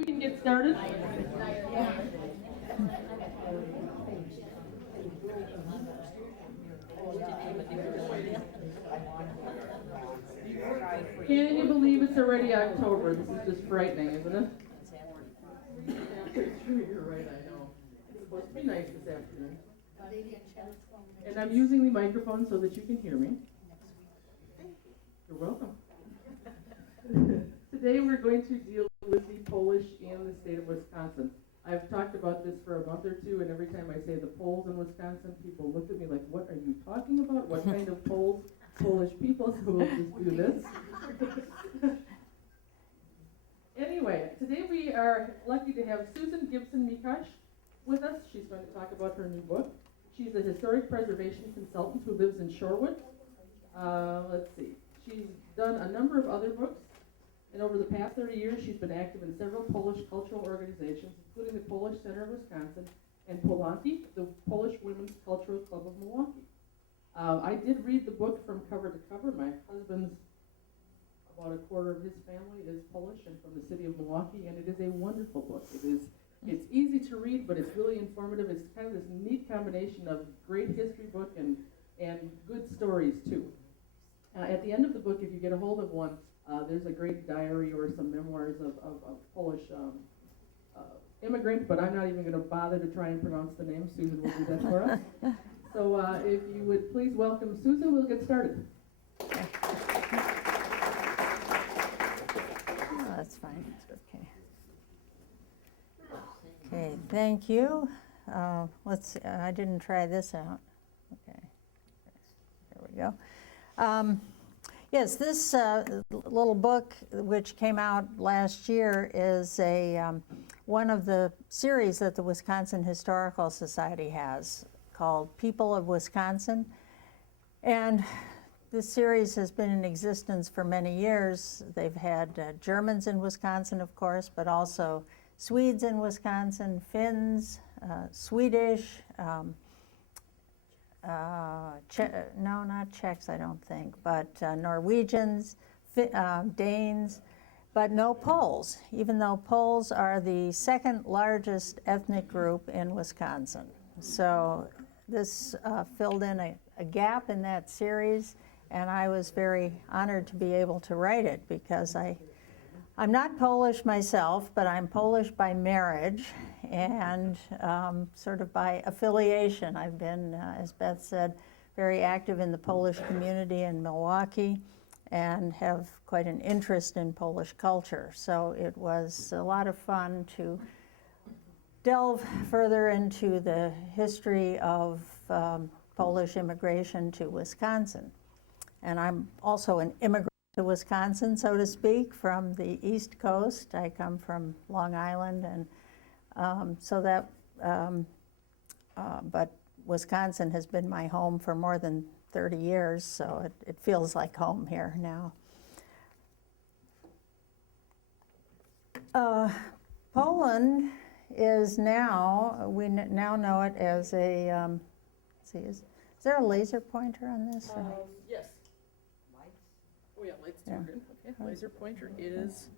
we can get started. Can you believe it's already October? This is just frightening, isn't it? You're right, I know. It's supposed to be nice this afternoon. And I'm using the microphone so that you can hear me. You're welcome. Today we're going to deal with the Polish in the state of Wisconsin. I've talked about this for a month or two, and every time I say the Poles in Wisconsin, people look at me like, what are you talking about? What kind of Poles? Polish people, so we'll just do this. Anyway, today we are lucky to have Susan Gibson-Mikosh with us. She's going to talk about her new book. She's a historic preservation consultant who lives in Shorewood. Let's see. She's done a number of other books, and over the past 30 years, she's been active in several Polish cultural organizations, including the Polish Center of Wisconsin and Polanki, the Polish Women's Cultural Club of Milwaukee. I did read the book from cover to cover. My husband's, about a quarter of his family is Polish and from the city of Milwaukee, and it is a wonderful book. It's easy to read, but it's really informative. It's kind of this neat combination of great history book and good stories too. At the end of the book, if you get a hold of one, there's a great diary or some memoirs of Polish immigrant, but I'm not even going to bother to try and pronounce the name. Susan will do that for us. So if you would please welcome Susan, we'll get started. Oh, that's fine. Okay. Okay, thank you. Let's see. I didn't try this out. Okay. There we go. Yes, this little book, which came out last year, is one of the series that the Wisconsin Historical Society has, called People of Wisconsin. And this series has been in existence for many years. They've had Germans in Wisconsin, of course, but also Swedes in Wisconsin, Finns, Swedish, no, not Czechs, I don't think, but Norwegians, Danes, but no Poles, even though Poles are the second largest ethnic group in Wisconsin. So this filled in a gap in that series, and I was very honored to be able to write it because I'm not Polish myself, but I'm Polish by marriage and sort of by affiliation. I've been, as Beth said, very active in the Polish community in Milwaukee and have quite an interest in Polish culture. So it was a lot of fun to delve further into the history of Polish immigration to Wisconsin. And I'm also an immigrant to Wisconsin, so to speak, from the East Coast. I come from Long Island, and but Wisconsin has been my home for more than 30 years, so it feels like home here now. Poland is now, we now know it as a, let's see, is there a laser pointer on this? Yes. Lights? Oh yeah, lights turned in. Okay, laser pointer is,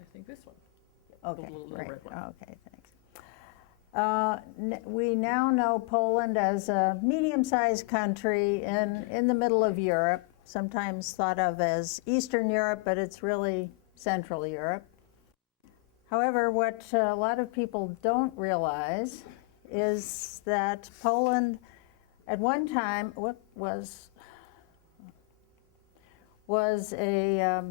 I think this one. Okay, little great. red one. Okay, thanks. We now know Poland as a medium-sized country in the middle of Europe, sometimes thought of as Eastern Europe, but it's really Central Europe. However, what a lot of people don't realize is that Poland, at one time, was a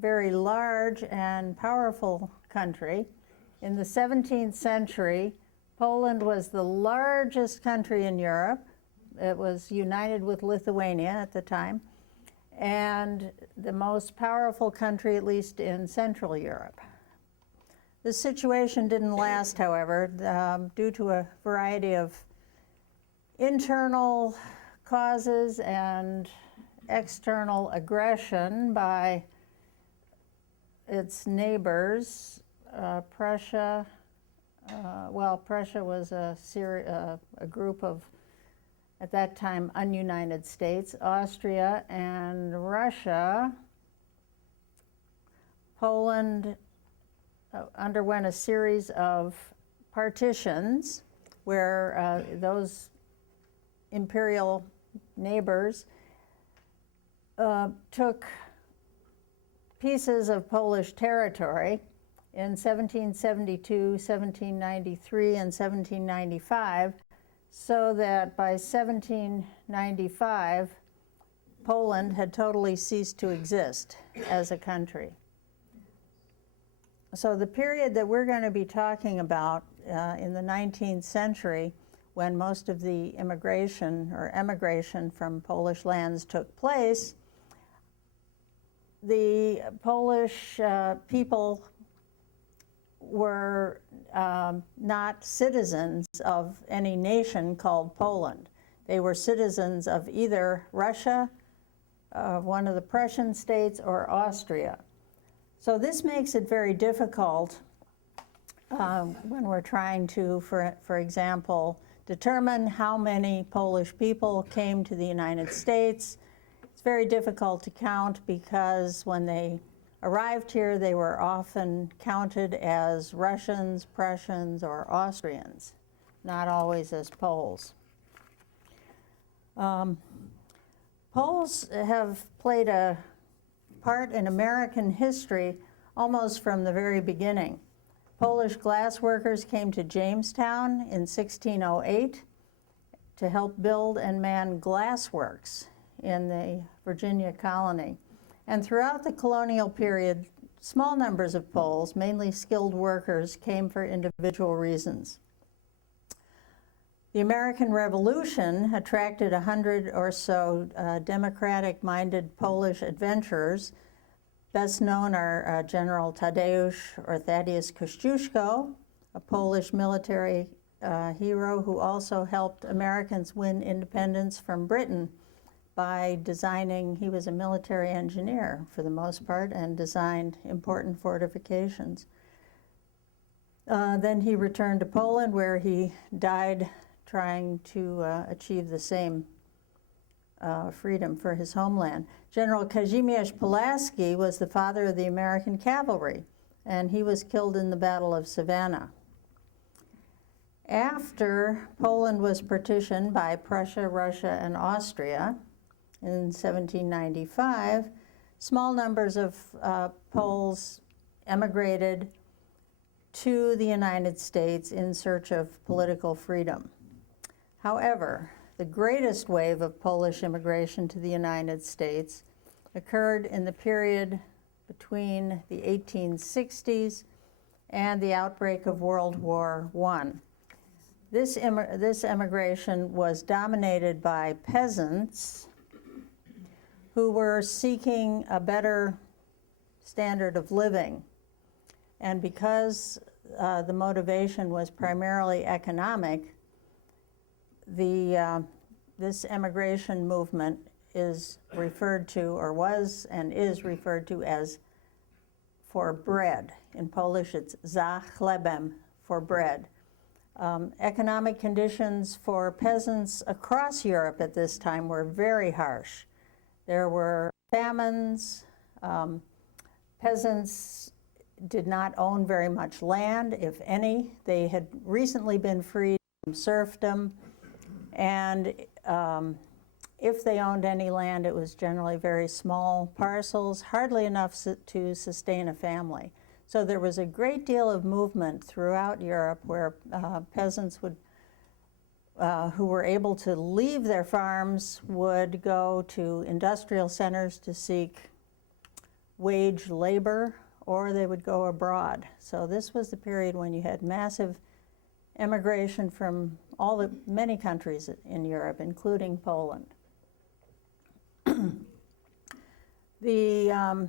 very large and powerful country. In the 17th century, Poland was the largest country in Europe. It was united with Lithuania at the time, and the most powerful country, at least in Central Europe. This situation didn't last, however, due to a variety of internal causes and external aggression by its neighbors. Prussia, Prussia was a group of, at that time, ununited states. Austria and Russia. Poland underwent a series of partitions where those imperial neighbors took pieces of Polish territory in 1772, 1793, and 1795, so that by 1795, Poland had totally ceased to exist as a country. So the period that we're going to be talking about in the 19th century, when most of the immigration or emigration from Polish lands took place, the Polish people were not citizens of any nation called Poland. They were citizens of either Russia, one of the Prussian states, or Austria. So this makes it very difficult when we're trying to, for example, determine how many Polish people came to the United States. It's very difficult to count because when they arrived here, they were often counted as Russians, Prussians, or Austrians, not always as Poles. Poles have played a part in American history almost from the very beginning. Polish glassworkers came to Jamestown in 1608 to help build and man glassworks in the Virginia colony. And throughout the colonial period, small numbers of Poles, mainly skilled workers, came for individual reasons. The American Revolution attracted 100 or so democratic-minded Polish adventurers. Best known are General Tadeusz or Thaddeus Kościuszko, a Polish military hero who also helped Americans win independence from Britain by designing, he was a military engineer for the most part, and designed important fortifications. Then he returned to Poland, where he died trying to achieve the same freedom for his homeland. General Kazimierz Pulaski was the father of the American cavalry, and he was killed in the Battle of Savannah. After Poland was partitioned by Prussia, Russia, and Austria in 1795, small numbers of Poles emigrated to the United States in search of political freedom. However, the greatest wave of Polish immigration to the United States occurred in the period between the 1860s and the outbreak of World War I. This immigration was dominated by peasants who were seeking a better standard of living. And because the motivation was primarily economic, this emigration movement is referred to, or was and is referred to, as for bread. In Polish, it's za chlebem, for bread. Economic conditions for peasants across Europe at this time were very harsh. There were famines. Peasants did not own very much land, if any. They had recently been freed from serfdom, and if they owned any land, it was generally very small parcels, hardly enough to sustain a family. So there was a great deal of movement throughout Europe where peasants would, who were able to leave their farms, would go to industrial centers to seek wage labor, or they would go abroad. So this was the period when you had massive emigration from many countries in Europe, including Poland. The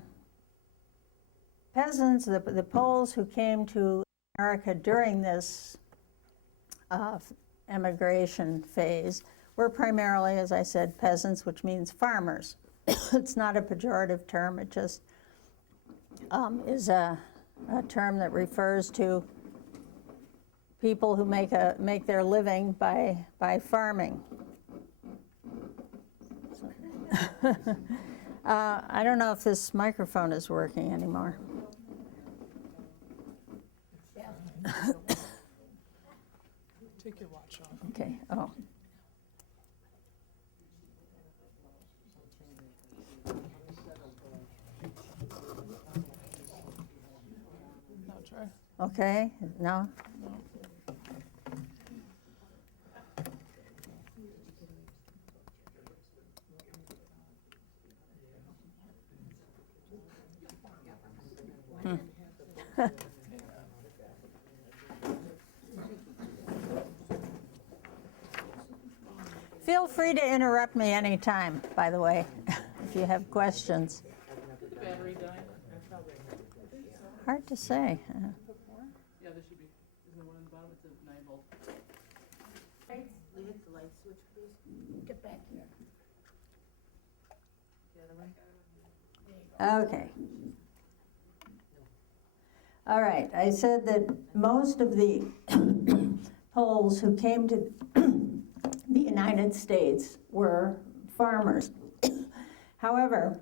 peasants, the Poles who came to America during this emigration phase were primarily, as I said, peasants, which means farmers. It's not a pejorative term, it just is a term that refers to people who make their living by farming. So, I don't know if this microphone is working anymore. Take your watch off. Okay, oh. Now try. Okay, no? Feel free to interrupt me anytime, by the way, if you have questions. The battery died. Hard to say. Yeah, there should be. Isn't there one on the bottom? It's a 9-volt. Hit the light switch, please. Get back here. The other one? Okay. All right, I said that most of the Poles who came to the United States were farmers. However,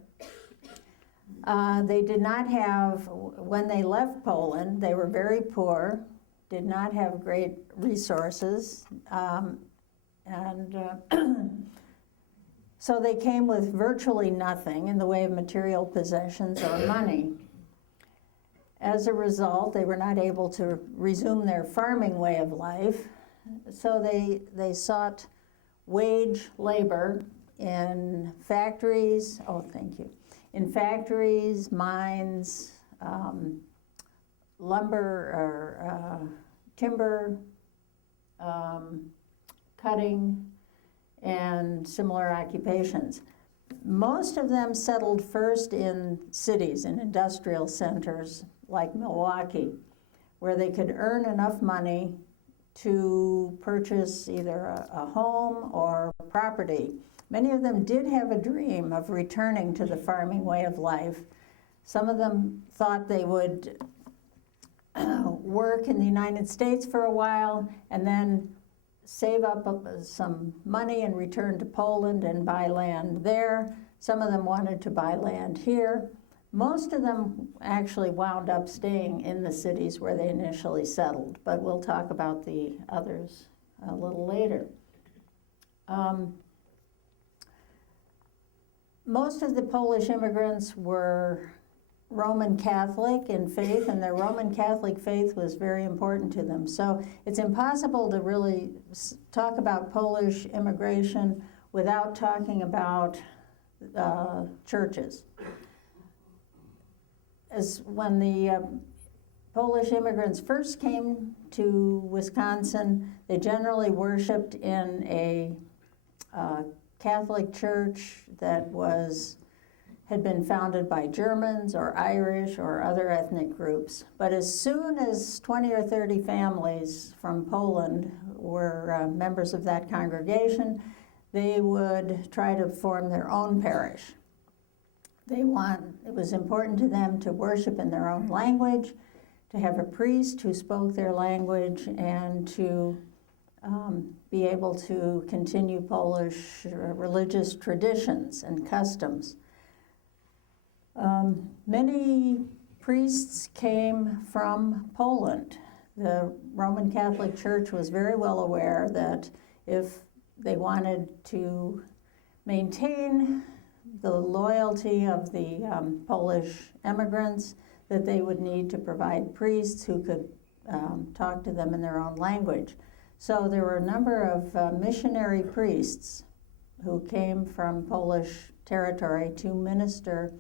they did not have, when they left Poland, they were very poor, did not have great resources, so they came with virtually nothing in the way of material possessions or money. As a result, they were not able to resume their farming way of life, so they sought wage labor in factories, in factories, mines, lumber or timber, cutting, and similar occupations. Most of them settled first in cities, in industrial centers like Milwaukee, where they could earn enough money to purchase either a home or property. Many of them did have a dream of returning to the farming way of life. Some of them thought they would work in the United States for a while and then save up some money and return to Poland and buy land there. Some of them wanted to buy land here. Most of them actually wound up staying in the cities where they initially settled, but we'll talk about the others a little later. Most of the Polish immigrants were Roman Catholic in faith, and their Roman Catholic faith was very important to them. So it's impossible to really talk about Polish immigration without talking about churches. As when the Polish immigrants first came to Wisconsin, they generally worshiped in a Catholic church that had been founded by Germans or Irish or other ethnic groups. But as soon as 20 or 30 families from Poland were members of that congregation, they would try to form their own parish. It was important to them to worship in their own language, to have a priest who spoke their language, and to be able to continue Polish religious traditions and customs. Many priests came from Poland. The Roman Catholic Church was very well aware that if they wanted to maintain the loyalty of the Polish immigrants, that they would need to provide priests who could talk to them in their own language. So there were a number of missionary priests who came from Polish territory to minister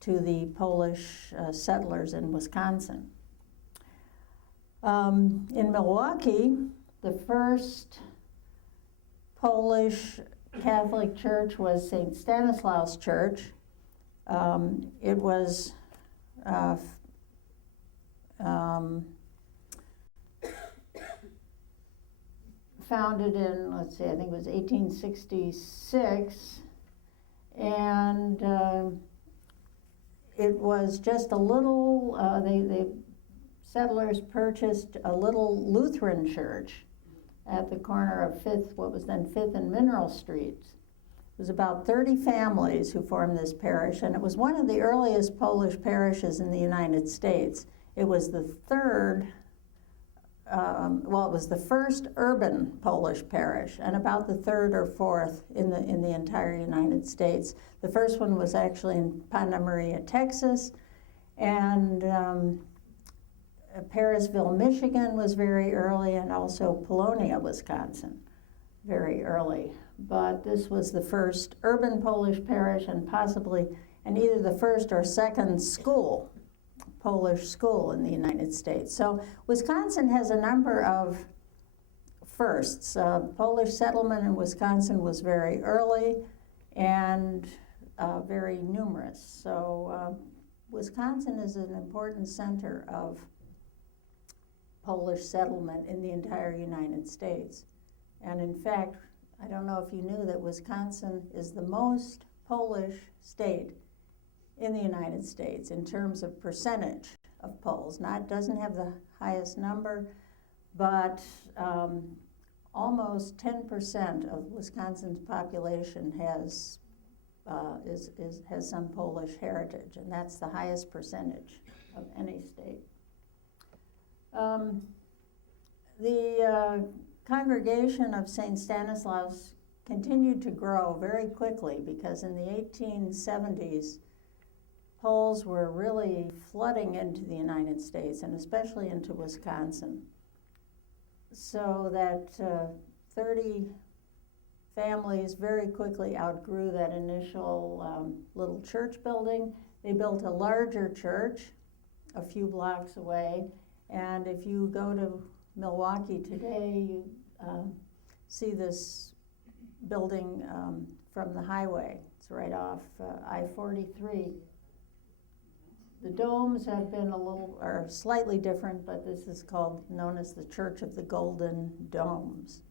to the Polish settlers in Wisconsin. In Milwaukee, the first Polish Catholic church was St. Stanislaus Church. It was founded in, I think it was 1866, and it was just a little, the settlers purchased a little Lutheran church at the corner of what was then 5th and Mineral Streets. It was about 30 families who formed this parish, and it was one of the earliest Polish parishes in the United States. It was the third well, it was the first urban Polish parish and about the third or fourth in the entire United States. The first one was actually in Ponta Maria, Texas, and Parisville, Michigan was very early, and also Polonia, Wisconsin, very early. But this was the first urban Polish parish and possibly, and either the first or second school, Polish school in the United States. So Wisconsin has a number of firsts. Polish settlement in Wisconsin was very early and very numerous. So Wisconsin is an important center of Polish settlement in the entire United States. And in fact, I don't know if you knew that Wisconsin is the most Polish state in the United States in terms of percentage of Poles. Doesn't have the highest number, but almost 10% of Wisconsin's population has some Polish heritage, and that's the highest percentage of any state. The congregation of St. Stanislaus continued to grow very quickly because in the 1870s, Poles were really flooding into the United States and especially into Wisconsin. So that 30 families very quickly outgrew that initial little church building. They built a larger church a few blocks away, and if you go to Milwaukee today, you see this building from the highway. It's right off I-43. The domes have been are slightly different, but this is known as the Church of the Golden Domes.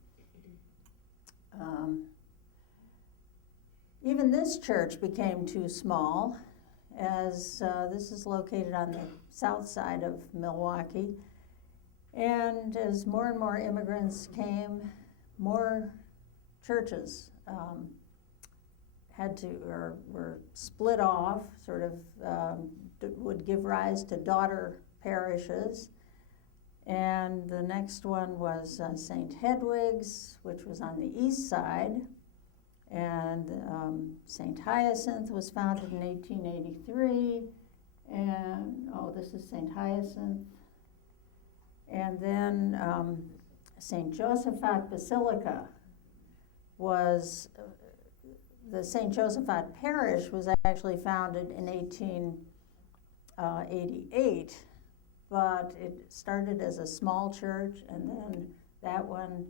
Even this church became too small, as this is located on the south side of Milwaukee. And as more and more immigrants came, more churches were split off, sort of would give rise to daughter parishes. And the next one was St. Hedwig's, which was on the east side. And St. Hyacinth was founded in 1883. And, this is St. Hyacinth. And then St. Josaphat Basilica was, the St. Josaphat Parish was actually founded in 1888, but it started as a small church, and then that one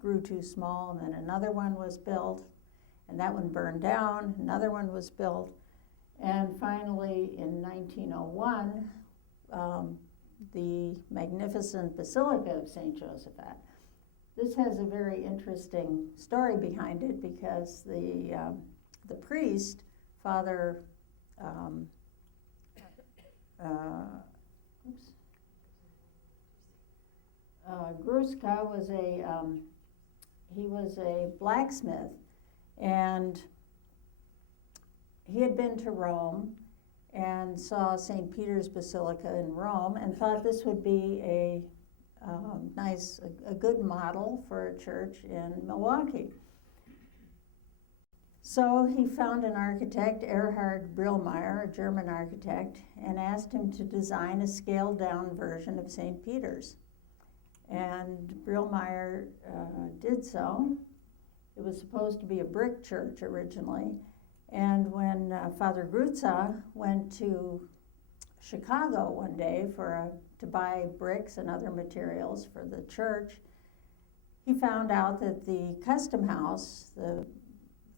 grew too small, and then another one was built, and that one burned down, another one was built, and finally in 1901, the magnificent Basilica of St. Josaphat. This has a very interesting story behind it because the priest, Father Gruska was he was a blacksmith, and he had been to Rome and saw St. Peter's Basilica in Rome and thought this would be a good model for a church in Milwaukee. So he found an architect, Erhard Brillmeyer, a German architect, and asked him to design a scaled-down version of St. Peter's. And Brillmeyer did so. It was supposed to be a brick church originally, and when Father Grutza went to Chicago one day to buy bricks and other materials for the church, he found out that the Custom House, the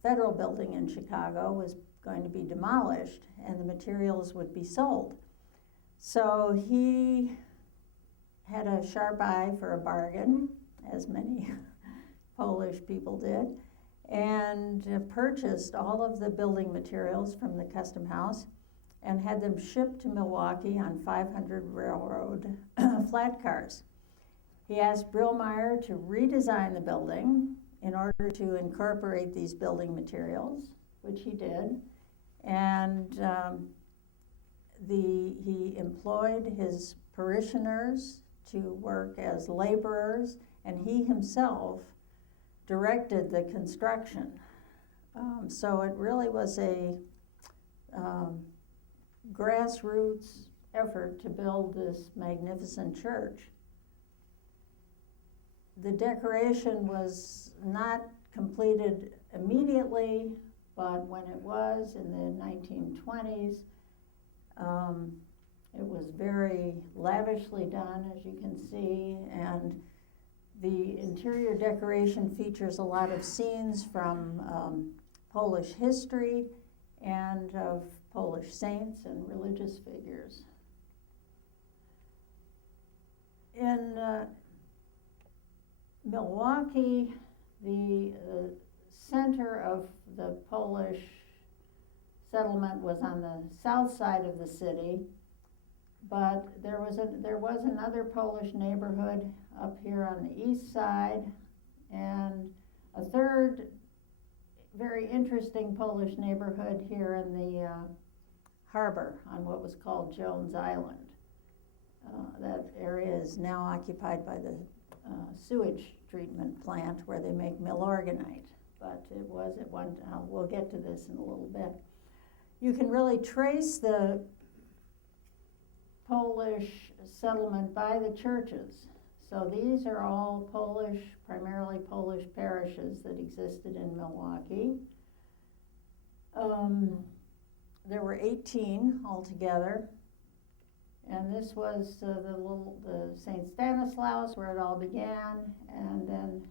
federal building in Chicago, was going to be demolished and the materials would be sold. So he had a sharp eye for a bargain, as many Polish people did, and purchased all of the building materials from the Custom House and had them shipped to Milwaukee on 500 railroad flat cars. He asked Brillmeyer to redesign the building in order to incorporate these building materials, which he did, and he employed his parishioners to work as laborers, and he himself directed the construction. So it really was a grassroots effort to build this magnificent church. The decoration was not completed immediately, but when it was in the 1920s, it was very lavishly done, as you can see, and the interior decoration features a lot of scenes from Polish history and of Polish saints and religious figures. In Milwaukee, the center of the Polish settlement was on the south side of the city, but there was another Polish neighborhood up here on the east side, and a third very interesting Polish neighborhood here in the harbor on what was called Jones Island. That area is now occupied by the sewage treatment plant where they make millorganite, but it was at one time. We'll get to this in a little bit. You can really trace the Polish settlement by the churches. So these are all Polish, primarily Polish parishes that existed in Milwaukee. There were 18 altogether. And this was the St. Stanislaus where it all began, and then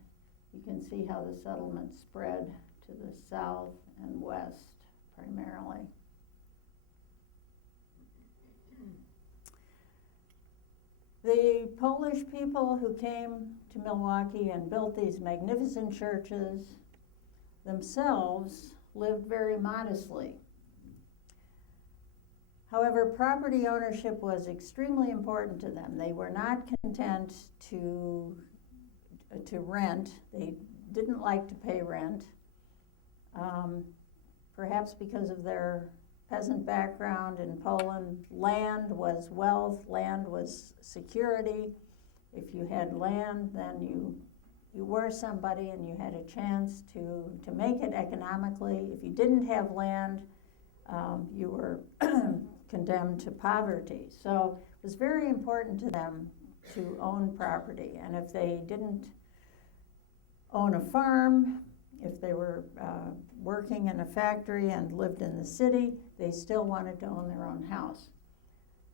you can see how the settlement spread to the south and west primarily. The Polish people who came to Milwaukee and built these magnificent churches themselves lived very modestly. However, property ownership was extremely important to them. They were not content to rent. They didn't like to pay rent, perhaps because of their peasant background in Poland. Land was wealth, land was security. If you had land, then you were somebody and you had a chance to make it economically. If you didn't have land, you were condemned to poverty. So it was very important to them to own property. And if they didn't own a farm, if they were working in a factory and lived in the city, they still wanted to own their own house.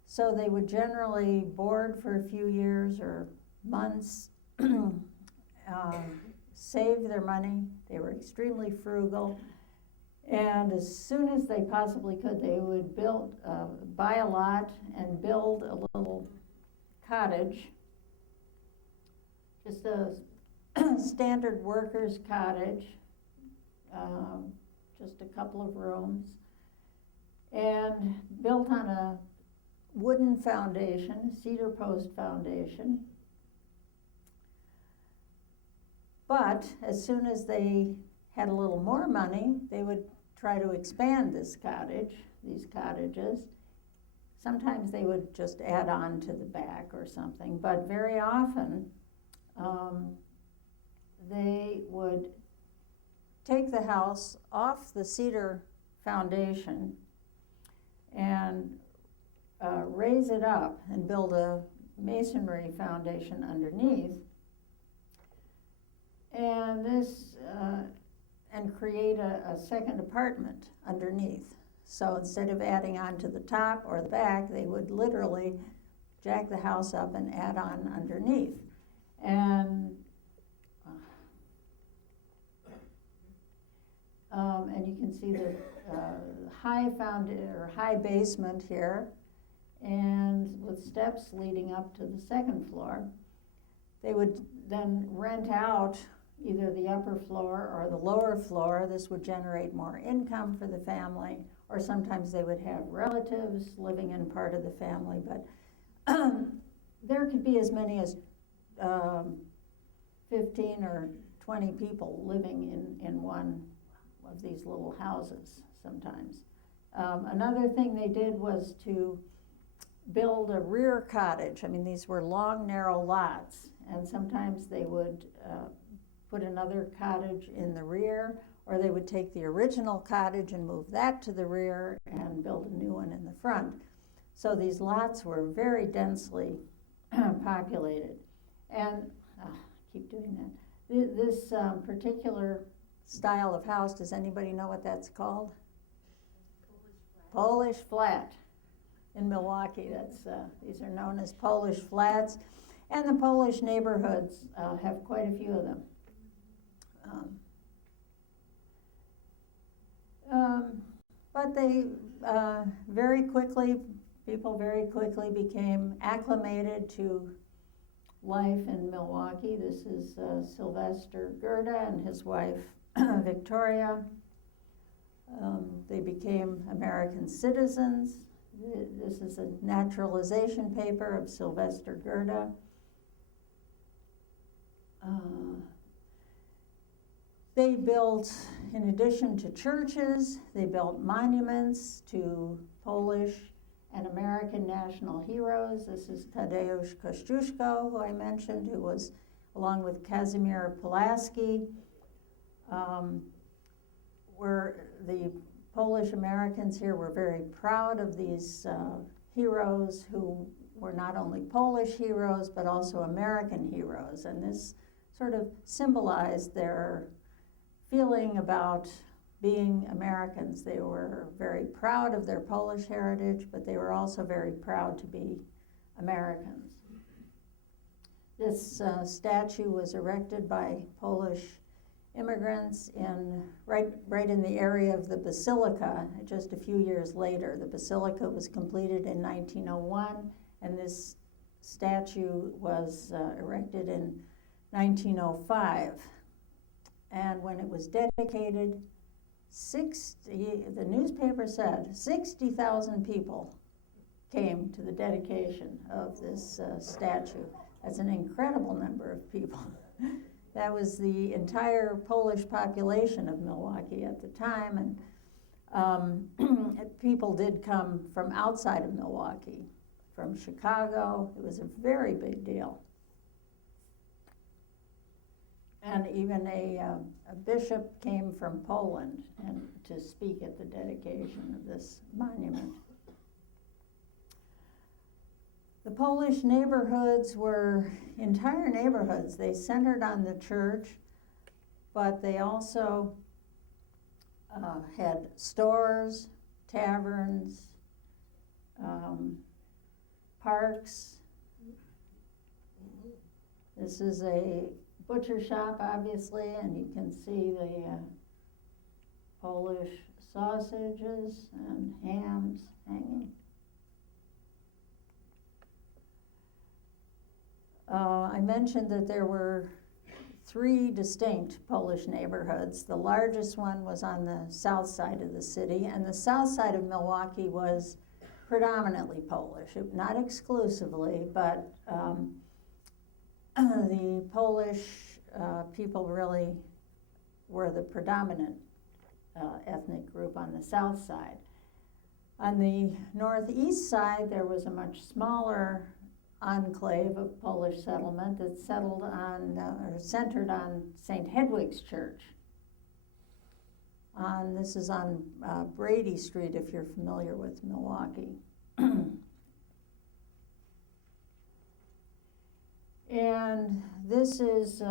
So they would generally board for a few years or months, save their money. They were extremely frugal. And as soon as they possibly could, they would buy a lot and build a little cottage, just a standard worker's cottage, just a couple of rooms, and built on a wooden foundation, cedar post foundation. But as soon as they had a little more money, they would try to expand these cottages. Sometimes they would just add on to the back or something, but very often they would take the house off the cedar foundation and raise it up and build a masonry foundation underneath, and create a second apartment underneath. So instead of adding on to the top or the back, they would literally jack the house up and add on underneath. And you can see the high basement here, and with steps leading up to the second floor. They would then rent out either the upper floor or the lower floor. This would generate more income for the family, or sometimes they would have relatives living in part of the family, but there could be as many as 15 or 20 people living in one of these little houses sometimes. Another thing they did was to build a rear cottage. I mean, these were long, narrow lots, and sometimes they would put another cottage in the rear, or they would take the original cottage and move that to the rear and build a new one in the front. So these lots were very densely populated. And, I keep doing that. This particular style of house, does anybody know what that's called? Polish flat in Milwaukee. These are known as Polish flats, and the Polish neighborhoods have quite a few of them. But they people very quickly became acclimated to life in Milwaukee. This is Sylvester Gerda and his wife Victoria. They became American citizens. This is a naturalization paper of Sylvester Gerda. They built, in addition to churches, they built monuments to Polish and American national heroes. This is Tadeusz Kościuszko, who I mentioned, who was, along with Kazimierz Pulaski, were the Polish Americans here were very proud of these heroes who were not only Polish heroes, but also American heroes. And this sort of symbolized their feeling about being Americans. They were very proud of their Polish heritage, but they were also very proud to be Americans. This statue was erected by Polish immigrants right in the area of the Basilica just a few years later. The Basilica was completed in 1901, and this statue was erected in 1905. And when it was dedicated, the newspaper said 60,000 people came to the dedication of this statue. That's an incredible number of people. That was the entire Polish population of Milwaukee at the time, and people did come from outside of Milwaukee, from Chicago. It was a very big deal. And even a bishop came from Poland and to speak at the dedication of this monument. The Polish neighborhoods were entire neighborhoods. They centered on the church, but they also had stores, taverns, parks. This is a butcher shop, obviously, and you can see the Polish sausages and hams hanging. I mentioned that there were 3 distinct Polish neighborhoods. The largest one was on the south side of the city, and the south side of Milwaukee was predominantly Polish, not exclusively, but the Polish people really were the predominant ethnic group on the south side. On the northeast side, there was a much smaller enclave of Polish settlement that settled on, or centered on St. Hedwig's Church. This is on Brady Street, if you're familiar with Milwaukee. And this is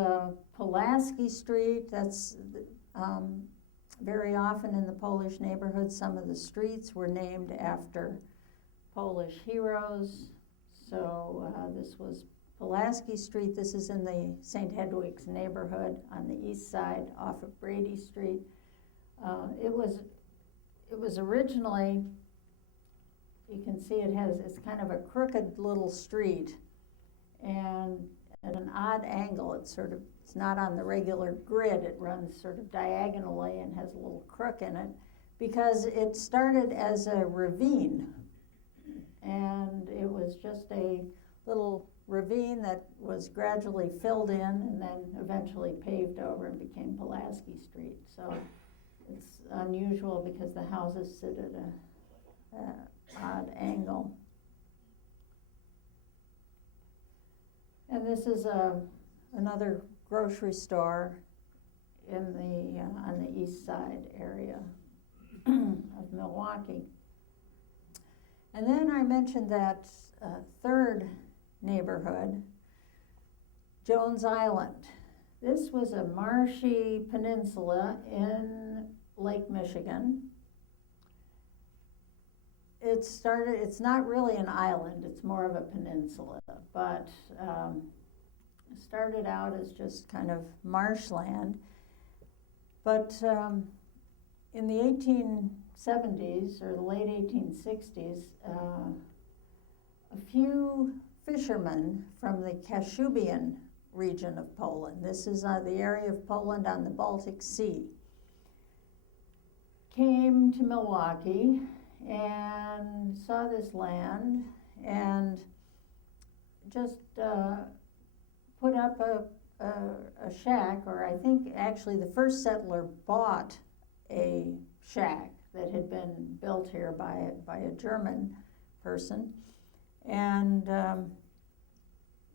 Pulaski Street. That's very often in the Polish neighborhood. Some of the streets were named after Polish heroes. So this was Pulaski Street. This is in the St. Hedwig's neighborhood on the east side off of Brady Street. It was originally, you can see it's kind of a crooked little street, and at an odd angle. It's not on the regular grid. It runs sort of diagonally and has a little crook in it because it started as a ravine. And it was just a little ravine that was gradually filled in and then eventually paved over and became Pulaski Street. So it's unusual because the houses sit at an odd angle. this is another grocery store in the on the east side area of Milwaukee. And then I mentioned that third neighborhood, Jones Island. This was a marshy peninsula in Lake Michigan. It's not really an island, it's more of a peninsula, but started out as just kind of marshland. But in the 1870s or the late 1860s, a few fishermen from the Kashubian region of Poland, this is the area of Poland on the Baltic Sea, came to Milwaukee and saw this land and just put up a shack, or I think actually the first settler bought a shack that had been built here by a German person, and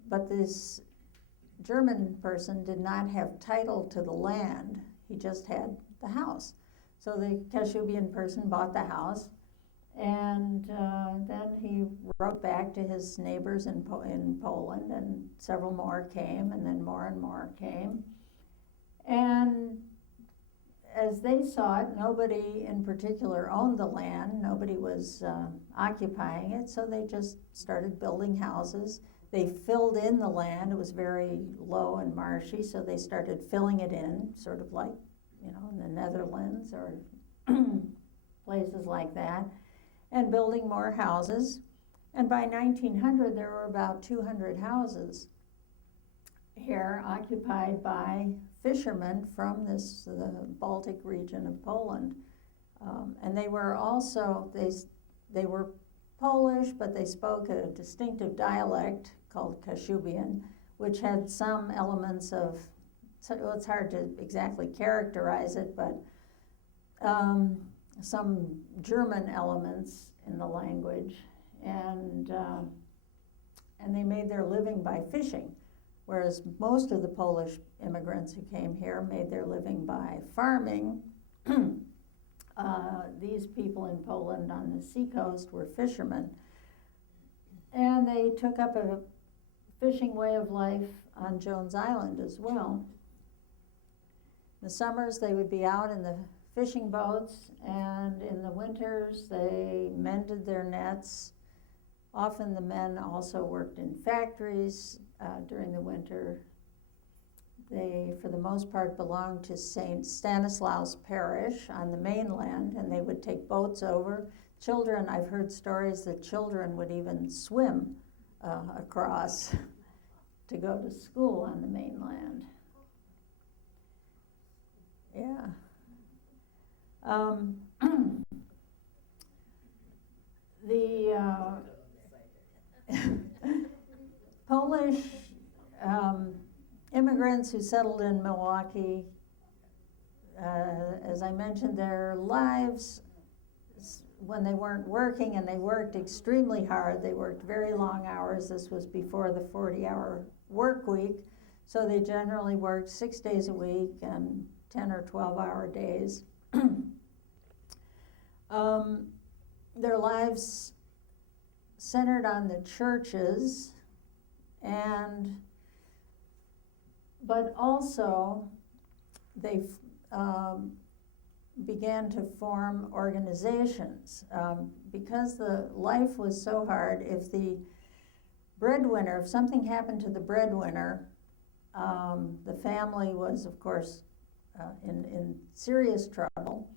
but this German person did not have title to the land, he just had the house. So the Kashubian person bought the house, and then he wrote back to his neighbors in Poland, and several more came, and then more and more came. And as they saw it, nobody in particular owned the land, nobody was occupying it, so they just started building houses. They filled in the land, it was very low and marshy, so they started filling it in, sort of like, in the Netherlands or places like that, and building more houses. And by 1900, there were about 200 houses here occupied by fishermen from the Baltic region of Poland. And they were also, they were Polish, but they spoke a distinctive dialect called Kashubian, which had some elements of, so it's hard to exactly characterize it, but some German elements in the language, and they made their living by fishing, whereas most of the Polish immigrants who came here made their living by farming. These people in Poland on the seacoast were fishermen, and they took up a fishing way of life on Jones Island as well. In the summers, they would be out in the fishing boats, and in the winters, they mended their nets. Often the men also worked in factories during the winter. They, for the most part, belonged to St. Stanislaus Parish on the mainland, and they would take boats over. Children, I've heard stories that children would even swim across to go to school on the mainland. Yeah. The Polish immigrants who settled in Milwaukee, as I mentioned, their lives, when they weren't working, and they worked extremely hard, they worked very long hours. This was before the 40-hour work week, so they generally worked 6 days a week and 10 or 12-hour days. Their lives centered on the churches, but also they began to form organizations. Because the life was so hard, if something happened to the breadwinner, the family was, of course, in serious trouble.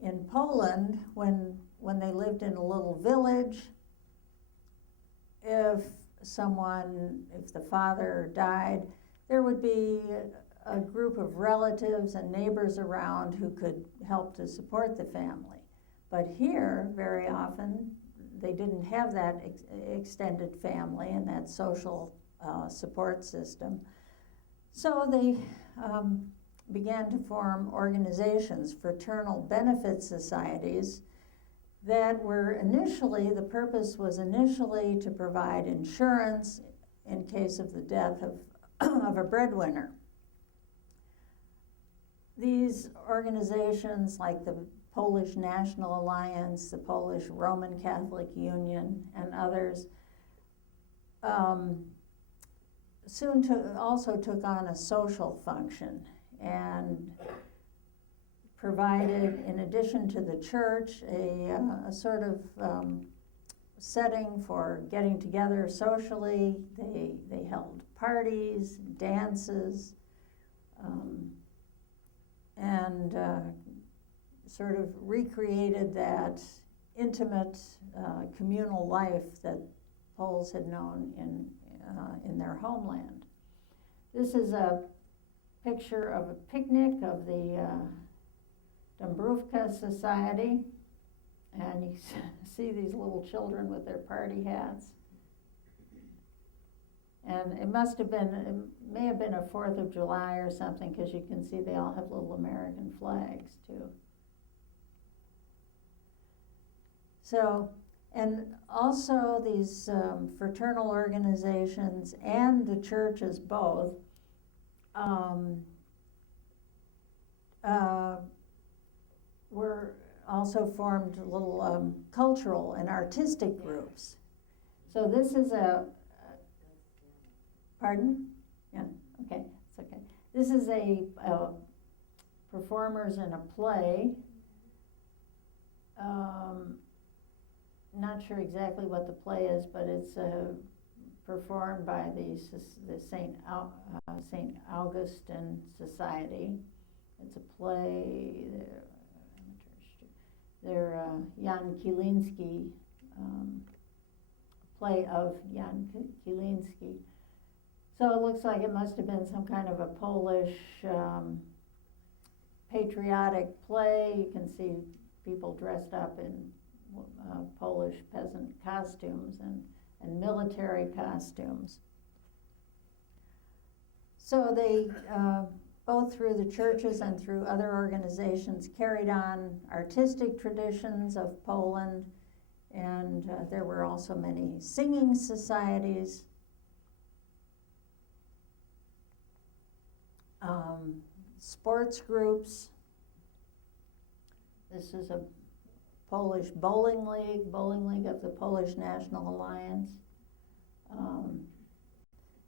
In Poland, when they lived in a little village, if the father died, there would be a group of relatives and neighbors around who could help to support the family. But here, very often, they didn't have that extended family and that social support system. So they began to form organizations, fraternal benefit societies, that were the purpose was initially to provide insurance in case of the death of, of a breadwinner. These organizations like the Polish National Alliance, the Polish Roman Catholic Union, and others also took on a social function and provided, in addition to the church, a sort of setting for getting together socially. They held parties, dances, and sort of recreated that intimate communal life that Poles had known in their homeland. This is a picture of a picnic of the Dąbrówka Society, and you see these little children with their party hats. And it may have been a 4th of July or something, because you can see they all have little American flags too. So, and also these fraternal organizations and the churches both were also formed little cultural and artistic groups. So this is pardon? Yeah, okay, it's okay. This is a performers in a play. Not sure exactly what the play is, but it's performed by the St. Augustine Society. It's a play. They're Jan Kiliński, play of Jan Kiliński. So it looks like it must have been some kind of a Polish patriotic play. You can see people dressed up in Polish peasant costumes and military costumes. So they, both through the churches and through other organizations, carried on artistic traditions of Poland, and there were also many singing societies. Sports groups. This is a Polish bowling league of the Polish National Alliance.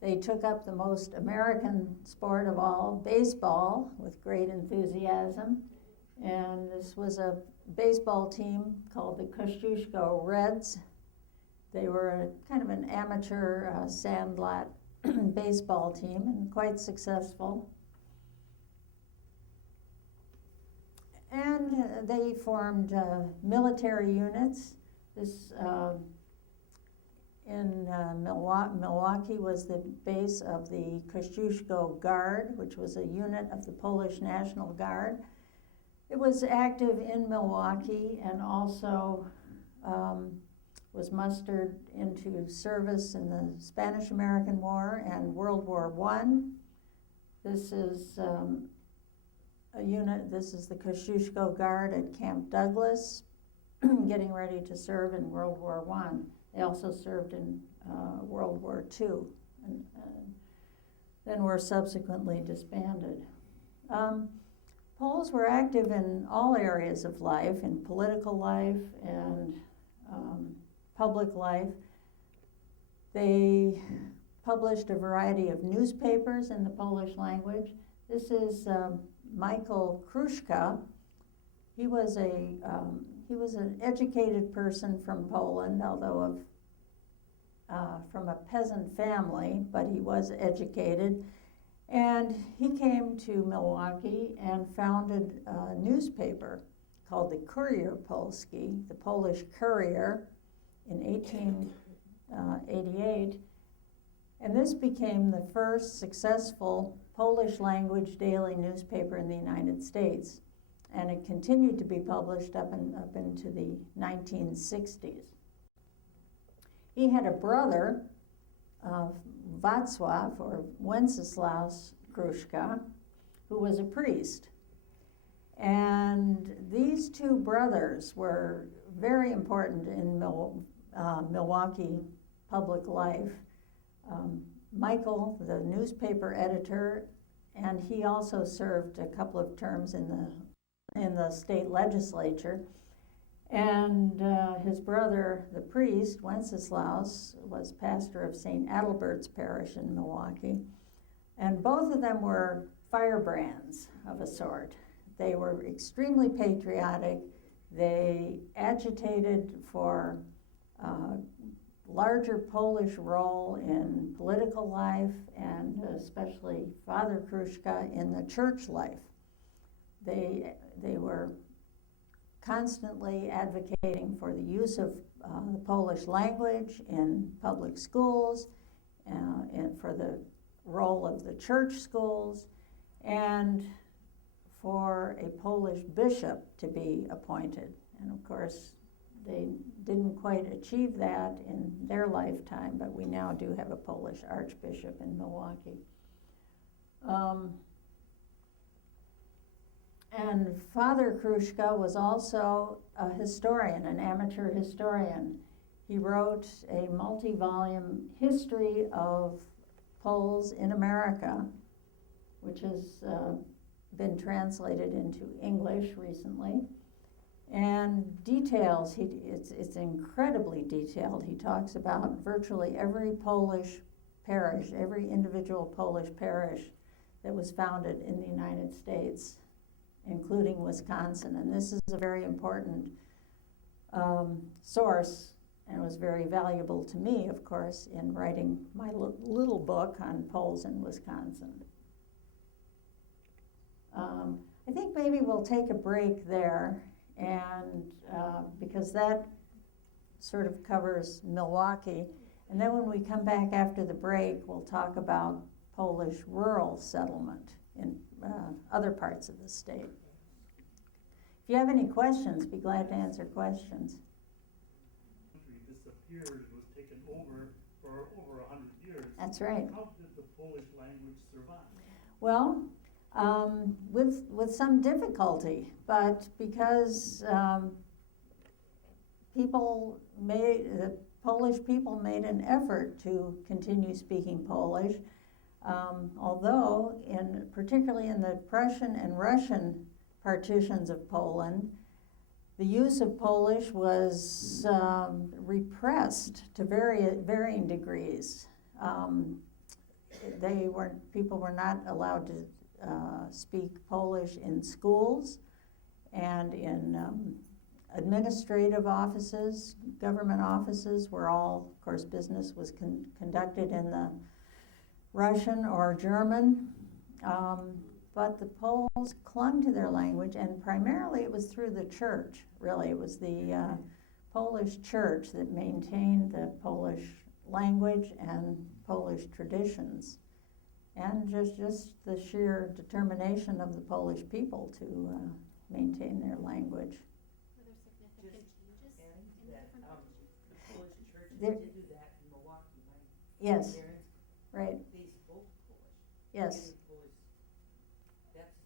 They took up the most American sport of all, baseball, with great enthusiasm. And this was a baseball team called the Kościuszko Reds. They were a kind of an amateur sandlot baseball team and quite successful. And they formed military units. This in Milwaukee was the base of the Kościuszko Guard, which was a unit of the Polish National Guard. It was active in Milwaukee and also was mustered into service in the Spanish-American War and World War I. This is a unit, this is the Kościuszko Guard at Camp Douglas, getting ready to serve in World War I. They also served in World War II, and then were subsequently disbanded. Poles were active in all areas of life, in political life and public life. They published a variety of newspapers in the Polish language. This is Michael Kruszka. He was an educated person from Poland, although from a peasant family, but he was educated. And he came to Milwaukee and founded a newspaper called the Courier Polski, the Polish Courier, in 1888. And this became the first successful Polish language daily newspaper in the United States. And it continued to be published up into the 1960s. He had a brother, Wacław, or Wenceslaus Kruszka, who was a priest. And these two brothers were very important in Milwaukee public life. Michael, the newspaper editor, and he also served a couple of terms in the state legislature. And his brother, the priest, Wenceslaus, was pastor of St. Adalbert's Parish in Milwaukee. And both of them were firebrands of a sort. They were extremely patriotic. They agitated for larger Polish role in political life, and especially Father Kruszka in the church life. They were constantly advocating for the use of the Polish language in public schools, and for the role of the church schools, and for a Polish bishop to be appointed. And of course, they didn't quite achieve that in their lifetime, but we now do have a Polish archbishop in Milwaukee. And Father Kruszka was also a historian, an amateur historian. He wrote a multi-volume history of Poles in America, which has been translated into English recently, and details, it's incredibly detailed. He talks about virtually every Polish parish, every individual Polish parish that was founded in the United States, including Wisconsin. And this is a very important source, and it was very valuable to me, of course, in writing my little book on Poles in Wisconsin. I think maybe we'll take a break there, and because that sort of covers Milwaukee. And then when we come back after the break, we'll talk about Polish rural settlement in other parts of the state. If you have any questions, be glad to answer questions. Disappeared, was taken over for over 100 years. That's right. How did the Polish language survive? Well, with some difficulty, but because the Polish people made an effort to continue speaking Polish, although particularly in the Prussian and Russian partitions of Poland, the use of Polish was repressed to varying degrees. People were not allowed to speak Polish in schools and in administrative offices, government offices, where all, of course, business was conducted in the Russian or German. But the Poles clung to their language, and primarily it was through the church, really. It was the Polish church that maintained the Polish language and Polish traditions, and just the sheer determination of the Polish people to maintain their language. Were there significant changes in the different countries? The Polish church There- did do that in Milwaukee, right? Yes, Parents, right, they spoke Polish. yes, They were Polish. That's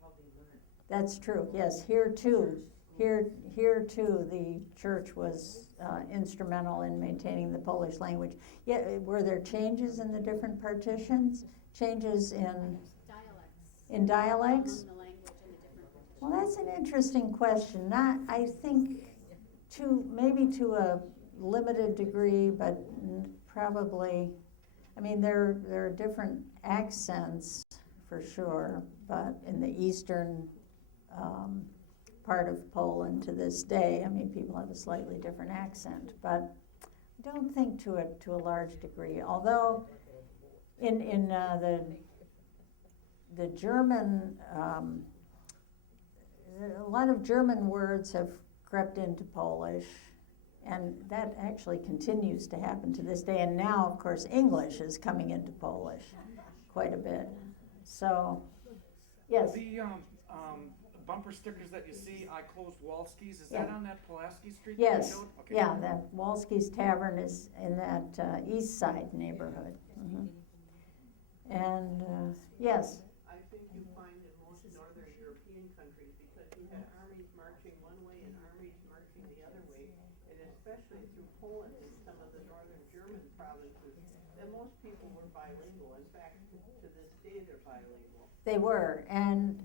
how they learned. that's true, yes, here too. Here too, the church was instrumental in maintaining the Polish language. Yeah, were there changes in the different partitions? Changes in dialects? Among the language and the different partitions. Well, that's an interesting question. I think maybe to a limited degree, but probably, I mean, there are different accents for sure, but in the eastern part of Poland to this day, I mean, people have a slightly different accent, but I don't think to a large degree. Although in the German, a lot of German words have crept into Polish, and that actually continues to happen to this day. And now, of course, English is coming into Polish quite a bit. So, yes. The bumper stickers that you see, I closed Walski's, is Yeah. that on that Pulaski Street that Yes, you showed? Okay. yeah, the Walski's Tavern is in that east side neighborhood. Mhm. And, yes, I think you find in most northern European countries, because you had armies marching one way and armies marching the other way, and especially through Poland and some of the northern German provinces, And most people were bilingual. In fact, to this day, they're bilingual. They were, and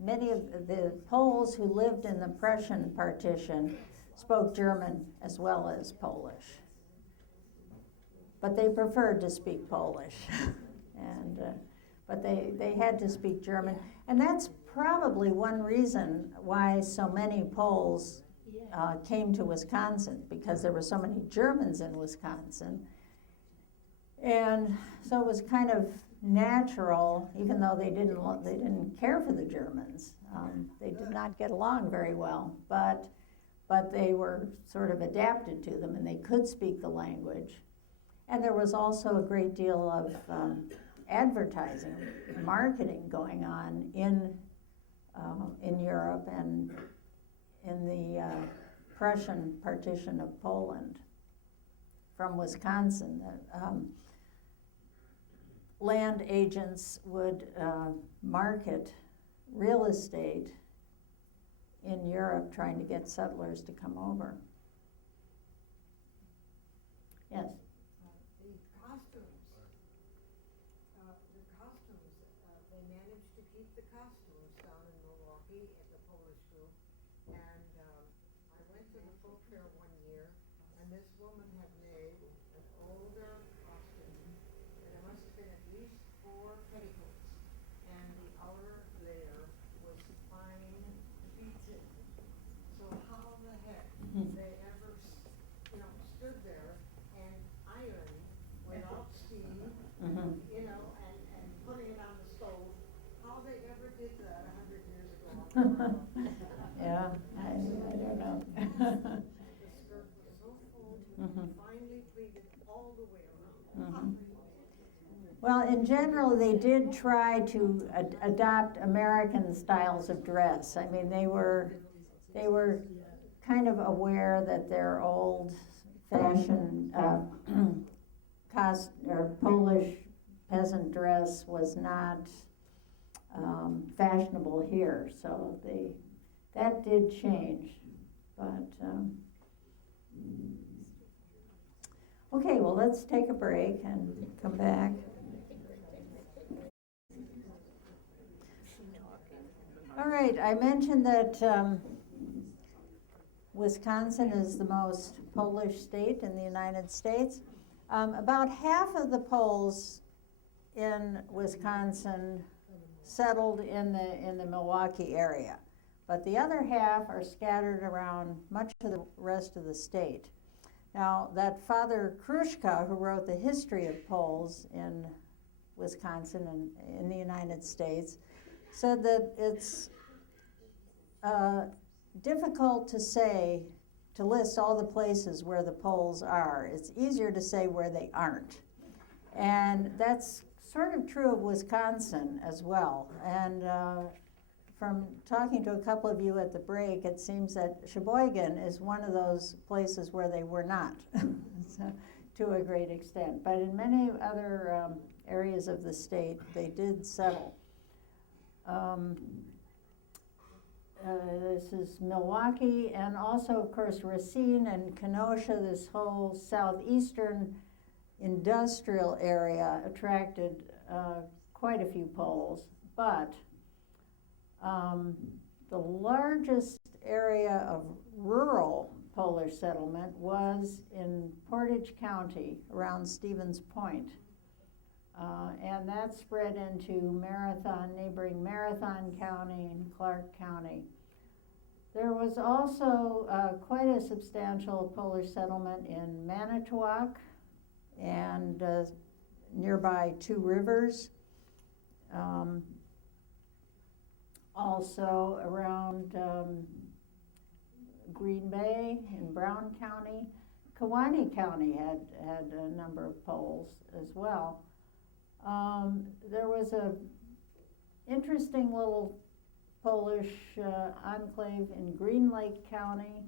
many of the Poles who lived in the Prussian partition spoke German as well as Polish. But they preferred to speak Polish, but they had to speak German. And that's probably one reason why so many Poles came to Wisconsin, because there were so many Germans in Wisconsin. And so it was kind of natural, even though they didn't care for the Germans. They did not get along very well, but they were sort of adapted to them, and they could speak the language. And there was also a great deal of advertising, marketing going on in Europe and in the Prussian partition of Poland from Wisconsin. Land agents would market real estate in Europe, trying to get settlers to come over. Yes? They managed to keep the costumes down in Milwaukee at the Polish group. And I went to the folk fair one year, and this woman had made an older costume. And there must have been at least 4 petticoats. And the outer layer was fine pleated. So how the heck they ever, stood there and ironed without steam, and putting it on the stove, how they ever did that 100 years ago. Yeah, I don't know. The skirt was so full, finely pleated all the way around. Well, in general, they did try to adopt American styles of dress. I mean, they were kind of aware that their old-fashioned Polish peasant dress was not fashionable here, so that did change. But okay, well, let's take a break and come back. All right, I mentioned that Wisconsin is the most Polish state in the United States. About half of the Poles in Wisconsin settled in the Milwaukee area, but the other half are scattered around much of the rest of the state. Now, that Father Kruszka, who wrote the history of Poles in Wisconsin and in the United States, said that it's difficult to list all the places where the Poles are. It's easier to say where they aren't. And that's sort of true of Wisconsin as well. And from talking to a couple of you at the break, it seems that Sheboygan is one of those places where they were not, so, to a great extent. But in many other areas of the state, they did settle. This is Milwaukee, and also, of course, Racine and Kenosha. This whole southeastern industrial area attracted quite a few Poles. But the largest area of rural Polish settlement was in Portage County, around Stevens Point. And that spread into neighboring Marathon County and Clark County. There was also quite a substantial Polish settlement in Manitowoc and nearby Two Rivers. Also around Green Bay in Brown County. Kewaunee County had a number of Poles as well. There was a interesting little Polish enclave in Green Lake County.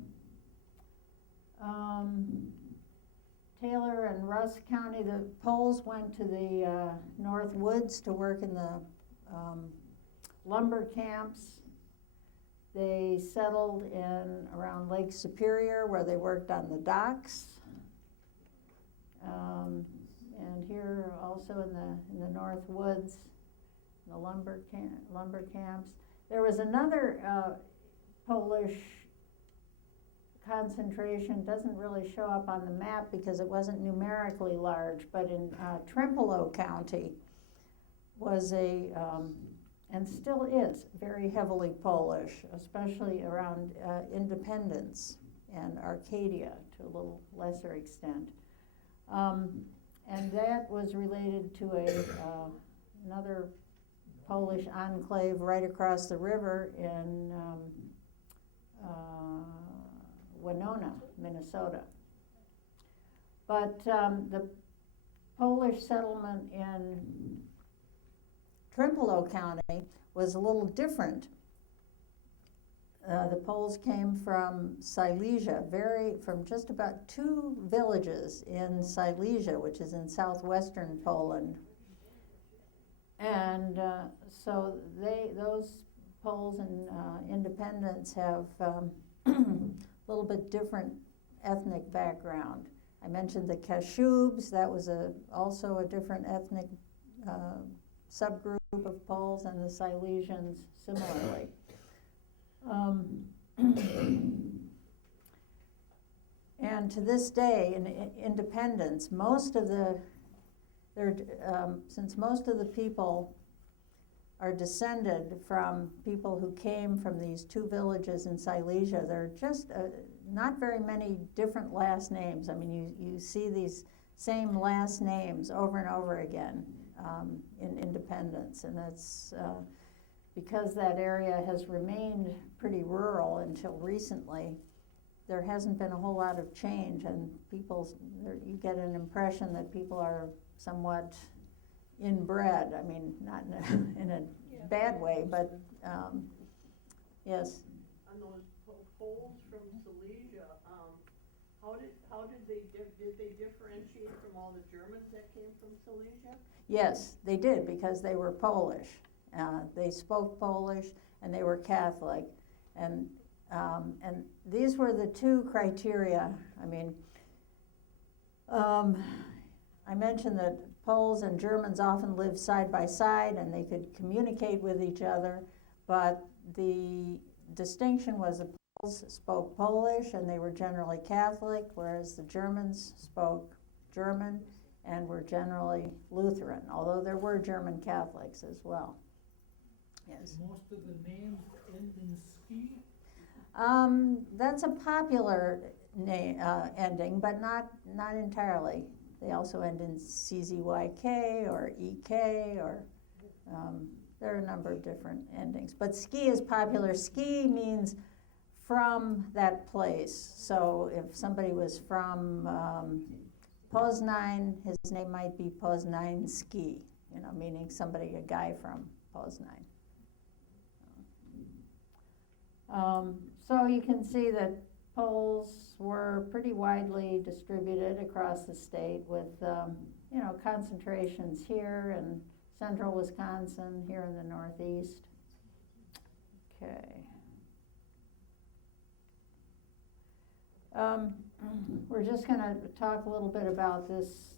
Taylor and Russ County, the Poles went to the North Woods to work in the lumber camps. They settled around Lake Superior, where they worked on the docks. and here also in the North Woods, the lumber camps. There was another Polish concentration, doesn't really show up on the map because it wasn't numerically large, but in Polo County was and still is, very heavily Polish, especially around Independence and Arcadia to a little lesser extent. And that was related to another Polish enclave right across the river in Winona, Minnesota. But the Polish settlement in Polo County was a little different. The Poles came from Silesia, from just about 2 villages in Silesia, which is in southwestern Poland. And so those Poles and independents have a little bit different ethnic background. I mentioned the Kashubs, that was also a different ethnic subgroup of Poles, and the Silesians similarly. And to this day, in independence, since most of the people are descended from people who came from these 2 villages in Silesia, there are just not very many different last names. I mean, you see these same last names over and over again in independence, and that's because that area has remained pretty rural until recently. There hasn't been a whole lot of change, and you get an impression that people are somewhat inbred. I mean, not in a bad way, but yes. On those Poles from Silesia, how did they differentiate from all the Germans that came from Silesia? Yes, they did, because they were Polish. They spoke Polish, and they were Catholic, and these were the 2 criteria. I mean, I mentioned that Poles and Germans often lived side by side, and they could communicate with each other, but the distinction was the Poles spoke Polish, and they were generally Catholic, whereas the Germans spoke German and were generally Lutheran, although there were German Catholics as well. Yes. Most of the names end in ski? That's a popular ending, but not entirely. They also end in CZYK or EK, or there are a number of different endings. But ski is popular. Ski means from that place. So if somebody was from Poznań, his name might be Poznański, meaning a guy from Poznań. So you can see that Poles were pretty widely distributed across the state with, concentrations here in central Wisconsin, here in the northeast. Okay. We're just going to talk a little bit about this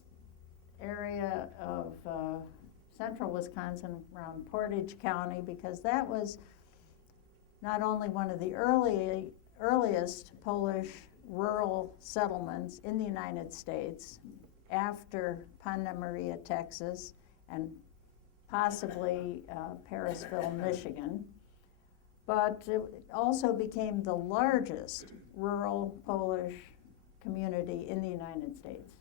area of central Wisconsin around Portage County, because that was not only one of the earliest Polish rural settlements in the United States after Panna Maria, Texas, and possibly Parisville, Michigan, but it also became the largest rural Polish community in the United States.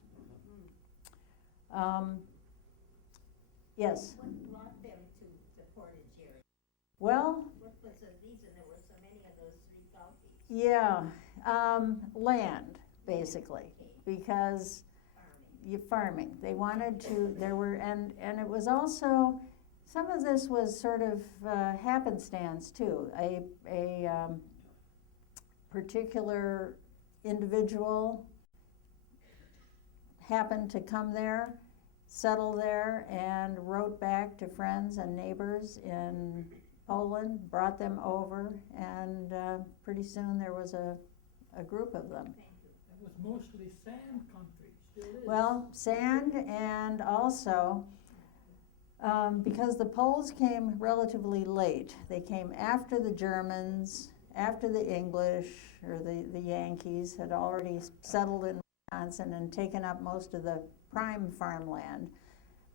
Yes? What brought them to the Portage area? Well, What was the reason there were so many of those 3 counties? yeah, land, basically, because farming. They wanted to, and it was also, some of this was sort of happenstance too. A particular individual happened to come there, settle there, and wrote back to friends and neighbors in Poland, brought them over, and pretty soon there was a group of them. It was mostly sand countries Well, sand, and also, because the Poles came relatively late. They came after the Germans, after the English, or the Yankees had already settled in Wisconsin and taken up most of the prime farmland.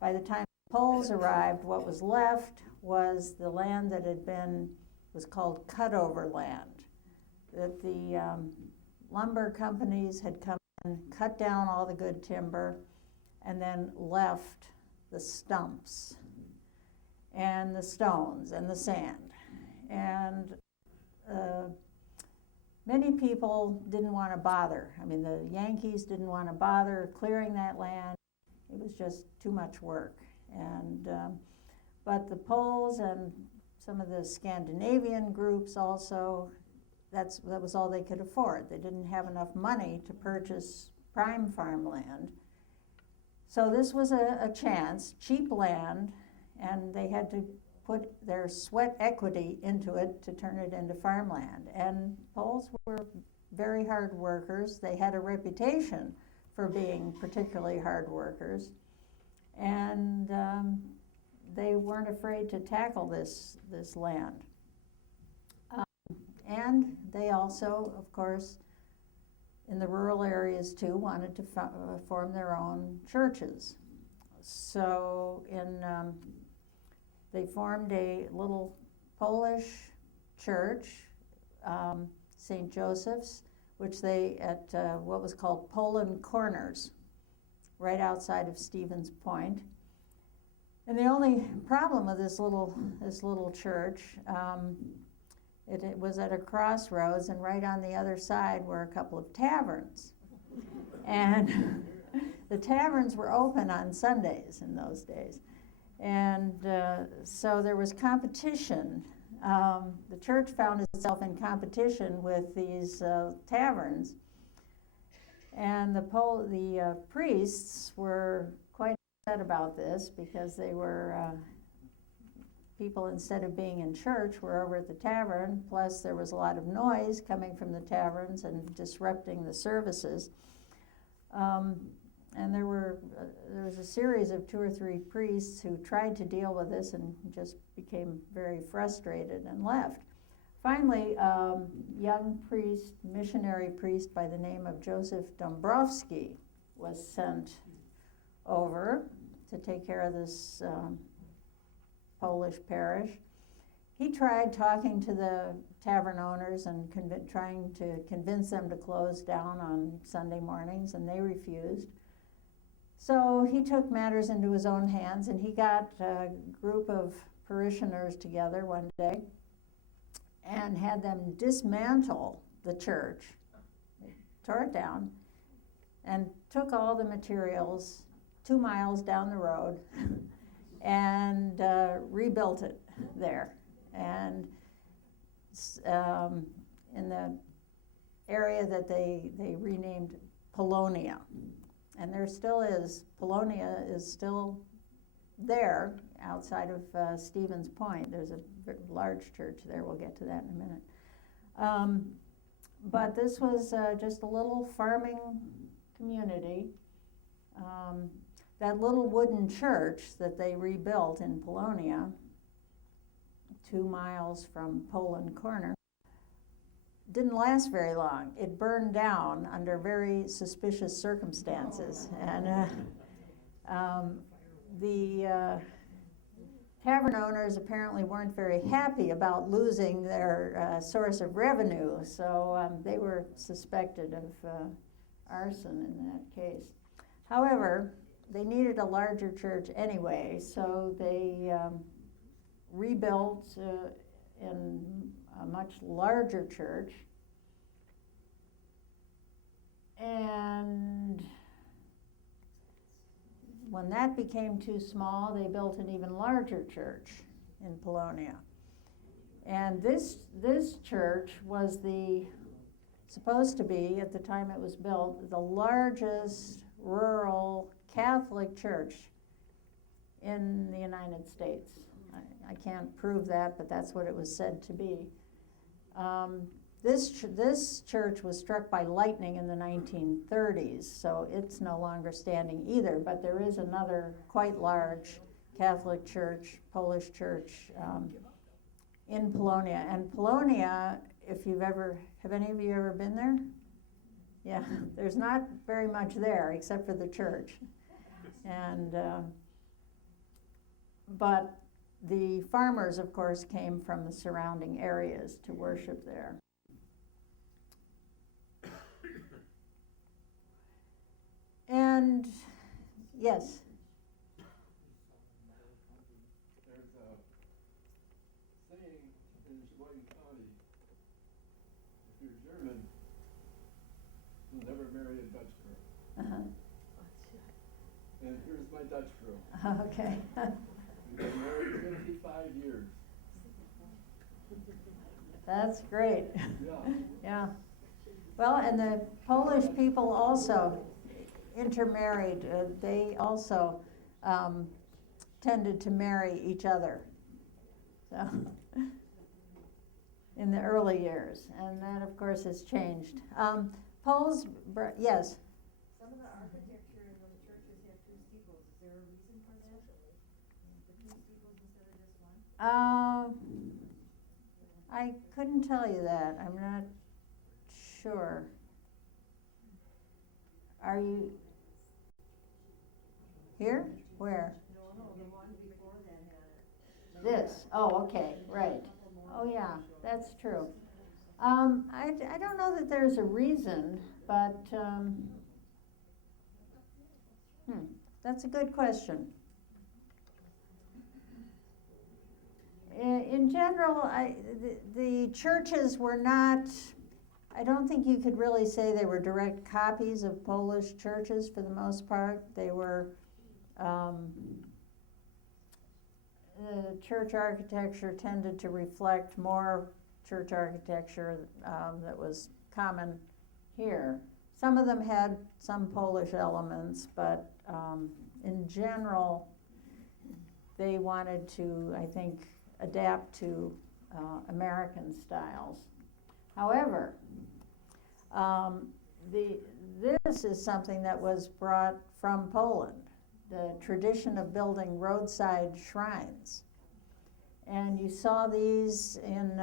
By the time the Poles arrived, what was left was the land that was called cutover land. That the lumber companies had come and cut down all the good timber and then left the stumps and the stones and the sand. And many people didn't want to bother. I mean, the Yankees didn't want to bother clearing that land. It was just too much work. And but the Poles and some of the Scandinavian groups also, that was all they could afford. They didn't have enough money to purchase prime farmland. So this was a chance, cheap land, and they had to put their sweat equity into it to turn it into farmland. And Poles were very hard workers. They had a reputation for being particularly hard workers. And they weren't afraid to tackle this land. And they also, of course, in the rural areas too, wanted to form their own churches. So they formed a little Polish church, St. Joseph's, which they, at what was called Polo Corners, right outside of Stevens Point. And the only problem with this little church, it was at a crossroads, and right on the other side were a couple of taverns. And the taverns were open on Sundays in those days. And so there was competition. The church found itself in competition with these taverns. And the priests were quite upset about this, because they were people, instead of being in church, were over at the tavern. Plus there was a lot of noise coming from the taverns and disrupting the services. And there was a series of 2 or 3 priests who tried to deal with this and just became very frustrated and left. Finally, young missionary priest by the name of Joseph Dąbrowski was sent over to take care of this Polish parish. He tried talking to the tavern owners and trying to convince them to close down on Sunday mornings, and they refused. So he took matters into his own hands, and he got a group of parishioners together one day and had them dismantle the church. They tore it down and took all the materials 2 miles down the road and rebuilt it there. And in the area that they renamed Polonia. And there still is, Polonia is still there outside of Stevens Point. There's a large church there. We'll get to that in a minute. But this was just a little farming community. That little wooden church that they rebuilt in Polonia, 2 miles from Poland Corner, didn't last very long. It burned down under very suspicious circumstances. And the tavern owners apparently weren't very happy about losing their source of revenue, so they were suspected of arson in that case. However, they needed a larger church anyway, so they rebuilt in a much larger church. And when that became too small, they built an even larger church in Polonia. And this church was supposed to be, at the time it was built, the largest rural Catholic church in the United States. I can't prove that, but that's what it was said to be. This church was struck by lightning in the 1930s, so it's no longer standing either, but there is another quite large Catholic church, Polish church, in Polonia. And Polonia, have any of you ever been there? Yeah, there's not very much there except for the church. And, but the farmers, of course, came from the surrounding areas to worship there. And, yes? There's a saying in Sheboygan County, if you're German, you'll never marry a Dutch girl. Uh-huh. And here's my Dutch girl. Okay. We've been married 55 years. That's great. Yeah. Yeah. Well, and the Polish people also intermarried. They also tended to marry each other. So, in the early years, and that, of course, has changed. Poles, yes. Some of the architecture in those churches have two steeples. Is there a reason for that? The two steeples instead of just one? I couldn't tell you that. I'm not sure. Are you here? Where? No, the one before that had it. This. Oh, okay, right. Oh, yeah, that's true. I don't know that there's a reason, but that's a good question. In general, the churches were not, I don't think you could really say they were direct copies of Polish churches for the most part. They were, the church architecture tended to reflect more church architecture that was common here. Some of them had some Polish elements, but in general, they wanted to, I think, adapt to American styles. However, this is something that was brought from Poland, the tradition of building roadside shrines. And you saw these in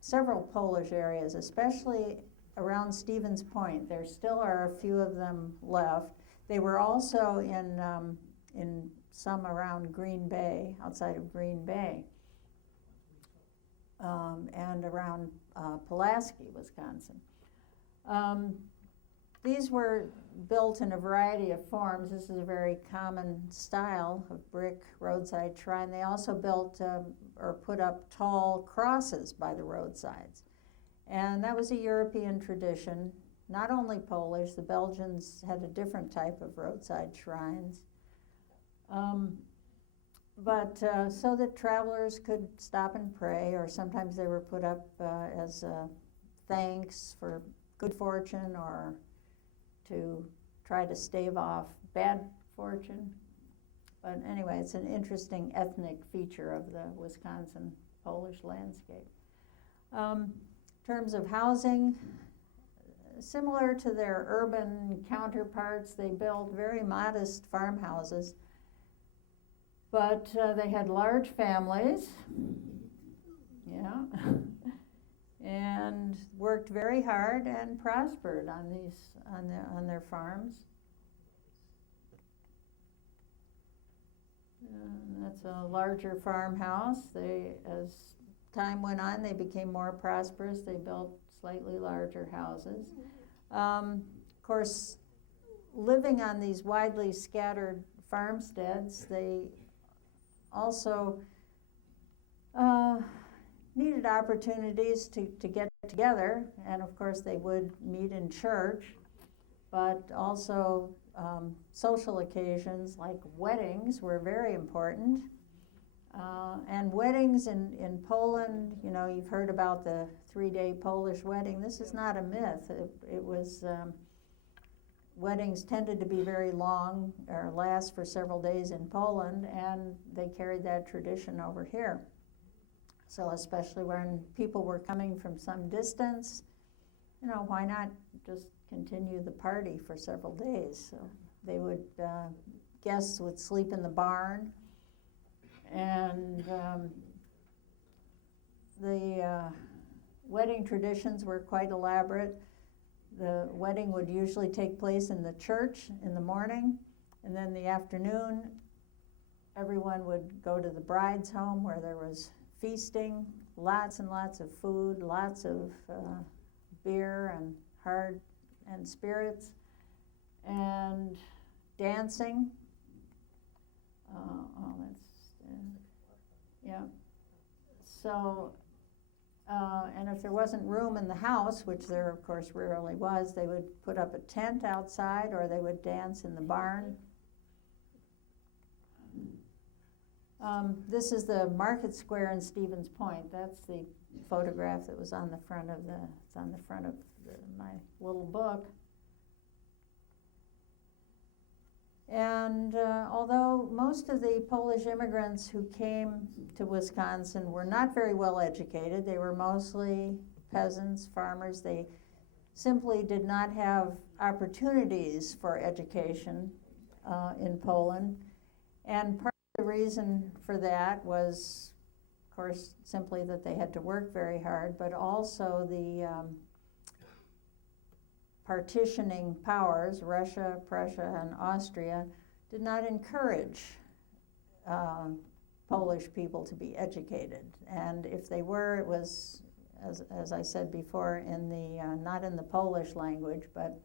several Polish areas, especially around Stevens Point. There still are a few of them left. They were also in some around Green Bay, outside of Green Bay, and around Pulaski, Wisconsin. These were built in a variety of forms. This is a very common style of brick roadside shrine. They also built or put up tall crosses by the roadsides. And that was a European tradition, not only Polish. The Belgians had a different type of roadside shrines. So that travelers could stop and pray, or sometimes they were put up as thanks for good fortune or to try to stave off bad fortune. But anyway, it's an interesting ethnic feature of the Wisconsin Polish landscape. In terms of housing, similar to their urban counterparts, they built very modest farmhouses, but they had large families, yeah, and worked very hard and prospered on their farms. That's a larger farmhouse. As time went on, they became more prosperous. They built slightly larger houses. Of course, living on these widely scattered farmsteads, they also needed opportunities to get together, and of course they would meet in church, but also social occasions like weddings were very important. And weddings in Poland, you know, you've heard about the 3-day Polish wedding. This is not a myth. It was, weddings tended to be very long or last for several days in Poland, and they carried that tradition over here. So especially when people were coming from some distance, why not just continue the party for several days? So they would, guests would sleep in the barn, and the wedding traditions were quite elaborate. The wedding would usually take place in the church in the morning, and then the afternoon, everyone would go to the bride's home where there was feasting, lots and lots of food, lots of beer and hard and spirits, and dancing. Yeah. So, and if there wasn't room in the house, which there of course rarely was, they would put up a tent outside, or they would dance in the barn. This is the market square in Stevens Point. That's the photograph that was on the front of my little book. And although most of the Polish immigrants who came to Wisconsin were not very well educated, they were mostly peasants, farmers. They simply did not have opportunities for education in Poland. And part of the reason for that was, of course, simply that they had to work very hard, but also the partitioning powers, Russia, Prussia, and Austria, did not encourage Polish people to be educated. And if they were, it was, as I said before, in the not in the Polish language, but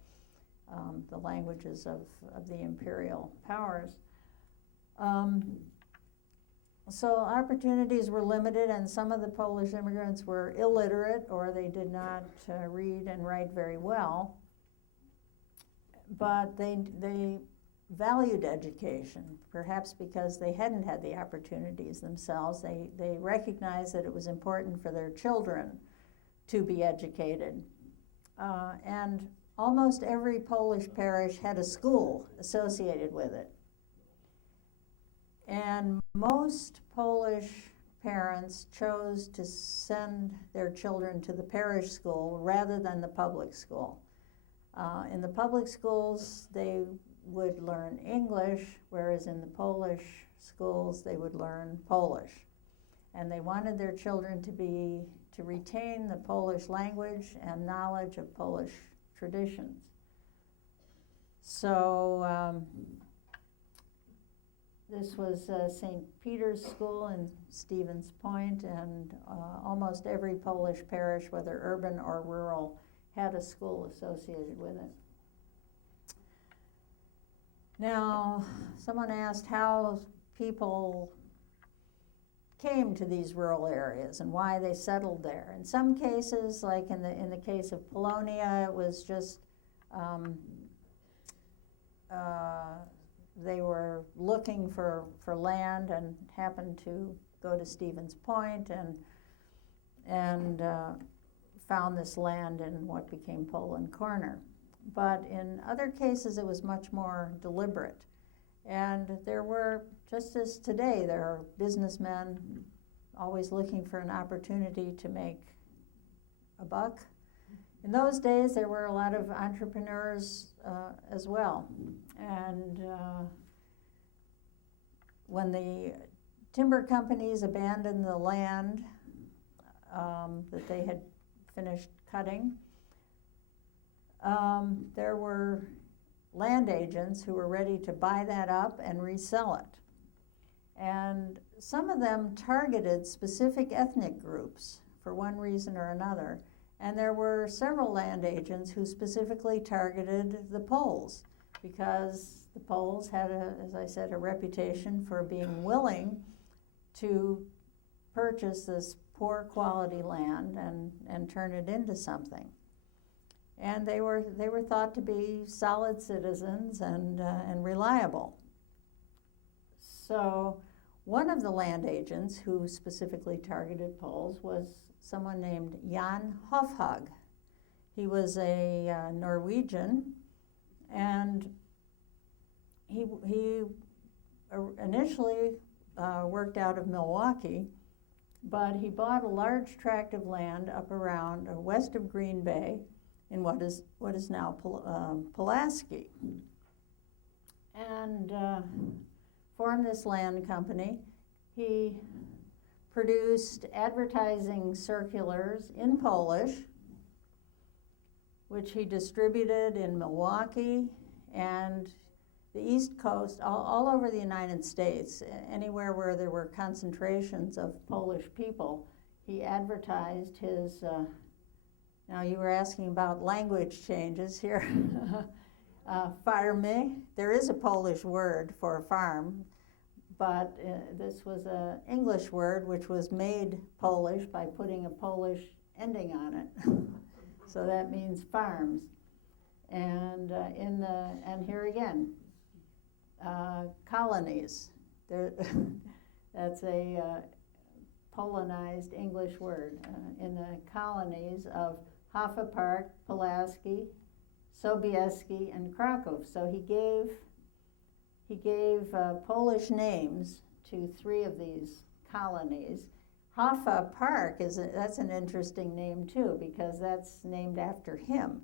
the languages of the imperial powers. So opportunities were limited, and some of the Polish immigrants were illiterate, or they did not read and write very well. But they valued education, perhaps because they hadn't had the opportunities themselves. They recognized that it was important for their children to be educated. And almost every Polish parish had a school associated with it. And most Polish parents chose to send their children to the parish school rather than the public school. In the public schools, they would learn English, whereas in the Polish schools, they would learn Polish. And they wanted their children to retain the Polish language and knowledge of Polish traditions. So this was St. Peter's School in Stevens Point, and almost every Polish parish, whether urban or rural, had a school associated with it. Now, someone asked how people came to these rural areas and why they settled there. In some cases, like in the case of Polonia, it was just they were looking for land and happened to go to Stevens Point and found this land in what became Poland Corner. But in other cases, it was much more deliberate. And there were, just as today, there are businessmen always looking for an opportunity to make a buck. In those days, there were a lot of entrepreneurs as well. And when the timber companies abandoned the land that they had finished cutting, there were land agents who were ready to buy that up and resell it. And some of them targeted specific ethnic groups for one reason or another. And there were several land agents who specifically targeted the Poles, because the Poles had, as I said, a reputation for being willing to purchase this poor quality land and turn it into something. And they were thought to be solid citizens and reliable. So one of the land agents who specifically targeted Poles was someone named Jan Hofhag. He was a Norwegian, and he initially worked out of Milwaukee, but he bought a large tract of land up around west of Green Bay in what is now Pulaski, and formed this land company. He produced advertising circulars in Polish, which he distributed in Milwaukee and the East Coast, all over the United States, anywhere where there were concentrations of Polish people. He advertised his, now you were asking about language changes here. Farmy, there is a Polish word for farm, but this was an English word which was made Polish by putting a Polish ending on it. So that means farms. And and here again, colonies. That's a Polonized English word. In the colonies of Hoffa Park, Pulaski, Sobieski, and Krakow. So he gave Polish names to 3 of these colonies. Hoffa Park that's an interesting name too, because that's named after him,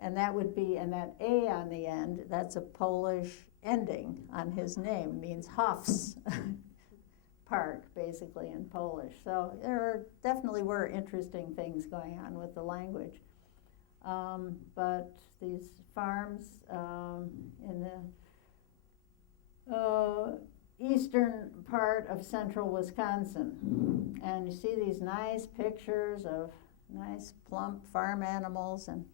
and that would be, and that A on the end, that's a Polish ending on his name, means Hofs Park, basically in Polish. So there definitely were interesting things going on with the language. But these farms in the eastern part of central Wisconsin, and you see these nice pictures of nice plump farm animals. And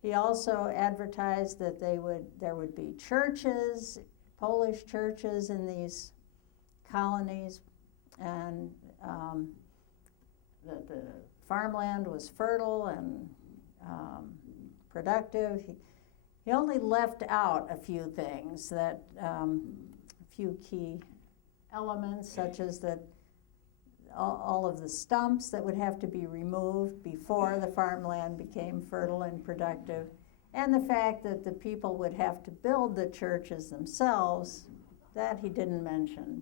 he also advertised that there would be churches, Polish churches in these colonies, and that the farmland was fertile and productive. He only left out a few things, that a few key elements, such as that all of the stumps that would have to be removed before the farmland became fertile and productive, and the fact that the people would have to build the churches themselves. That he didn't mention,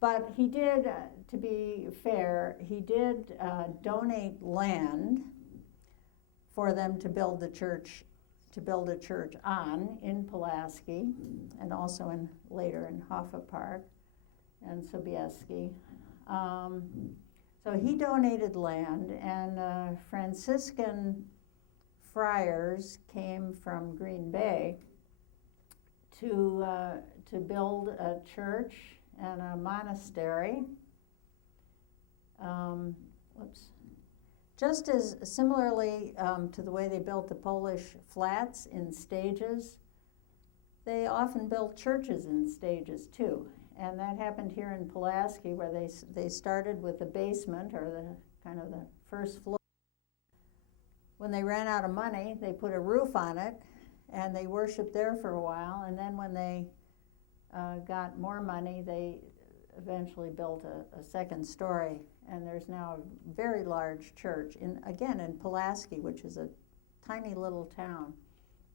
but he did, to be fair, he did donate land for them to build a church on in Pulaski, and also later in Hoffa Park and Sobieski. So he donated land, and Franciscan friars came from Green Bay to build a church and a monastery. Just as similarly to the way they built the Polish flats in stages, they often built churches in stages too. And that happened here in Pulaski, where they started with the basement, or the kind of the first floor. When they ran out of money, they put a roof on it, and they worshiped there for a while. And then when they got more money, they eventually built a second story. And there's now a very large church, in Pulaski, which is a tiny little town.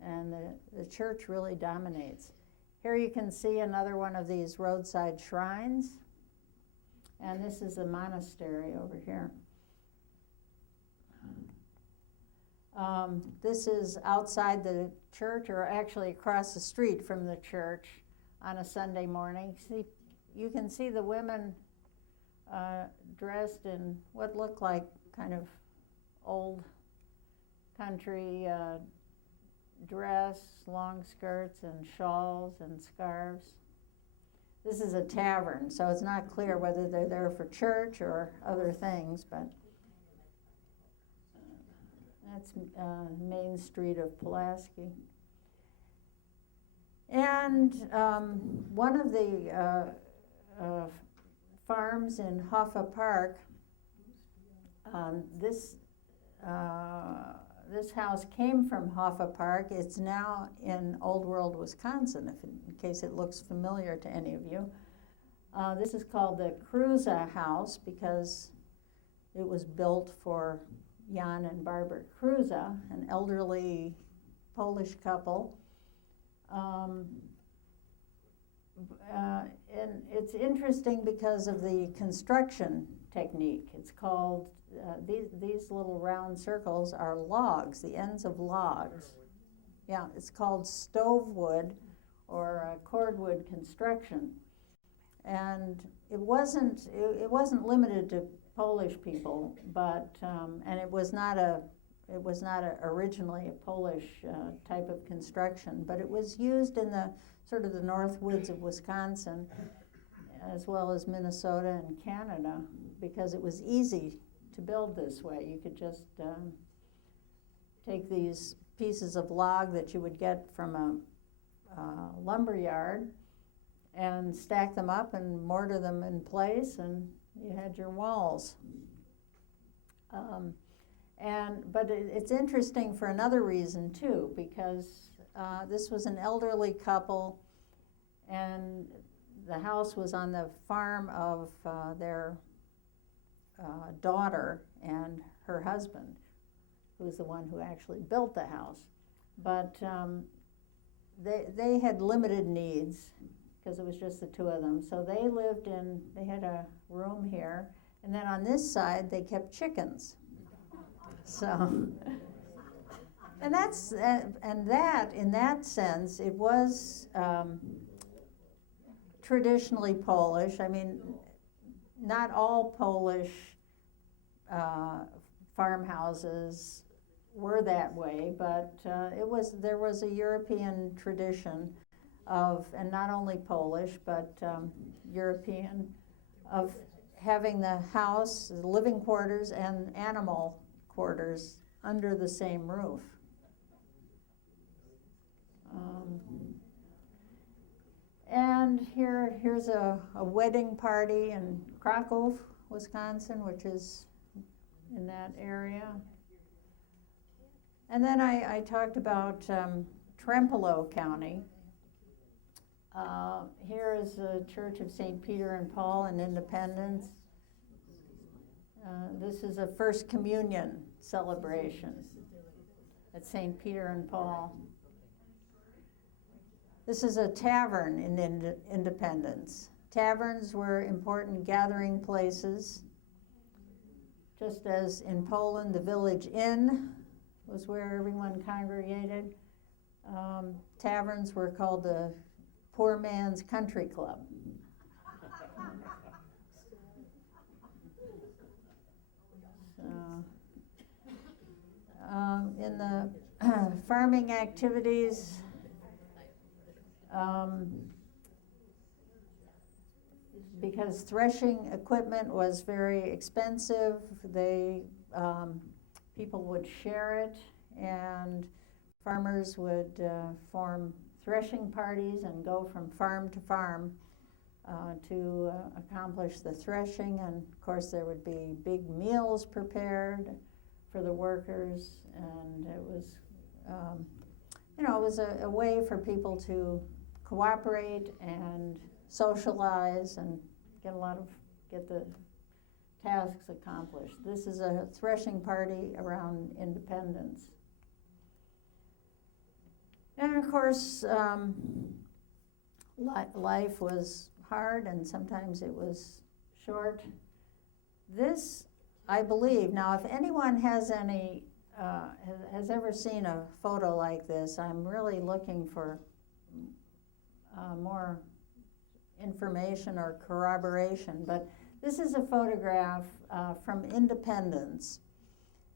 And the church really dominates. Here you can see another one of these roadside shrines. And this is a monastery over here. This is outside the church, or actually across the street from the church on a Sunday morning. You can see the women dressed in what look like kind of old country dress, long skirts and shawls and scarves. This is a tavern, so it's not clear whether they're there for church or other things, but that's Main Street of Pulaski. And one of the farms in Hoffa Park, this house came from Hoffa Park. It's now in Old World, Wisconsin, in case it looks familiar to any of you. This is called the Kruza House because it was built for Jan and Barbara Kruza, an elderly Polish couple. And it's interesting because of the construction technique. It's called, these little round circles are logs, the ends of logs. Yeah, it's called stove wood or cordwood construction. And it wasn't limited to Polish people, but, and it was not originally a Polish type of construction, but it was used in the sort of the north woods of Wisconsin, as well as Minnesota and Canada, because it was easy to build this way. You could just take these pieces of log that you would get from a lumber yard and stack them up and mortar them in place, and you had your walls. But it's interesting for another reason too, because this was an elderly couple, and the house was on the farm of their daughter and her husband, who was the one who actually built the house. But they had limited needs because it was just the two of them. So they had a room here, and then on this side they kept chickens. So, and that in that sense, it was traditionally Polish. I mean, not all Polish farmhouses were that way, but there was a European tradition of, and not only Polish, but European, of having the house, the living quarters, and animal quarters under the same roof. And here's a wedding party in Krakow, Wisconsin, which is in that area. And then I talked about Polo County. Here is the Church of St. Peter and Paul in Independence. This is a First Communion celebration at St. Peter and Paul. This is a tavern in Independence. Taverns were important gathering places. Just as in Poland, the village inn was where everyone congregated. Taverns were called the poor man's country club. In the farming activities, because threshing equipment was very expensive, people would share it, and farmers would form threshing parties and go from farm to farm to accomplish the threshing. And of course there would be big meals prepared for the workers, and it was it was a way for people to cooperate and socialize and get the tasks accomplished. This is a threshing party around Independence. And of course, life was hard, and sometimes it was short. This, I believe, now if anyone has has ever seen a photo like this, I'm really looking for more information or corroboration, but this is a photograph from Independence,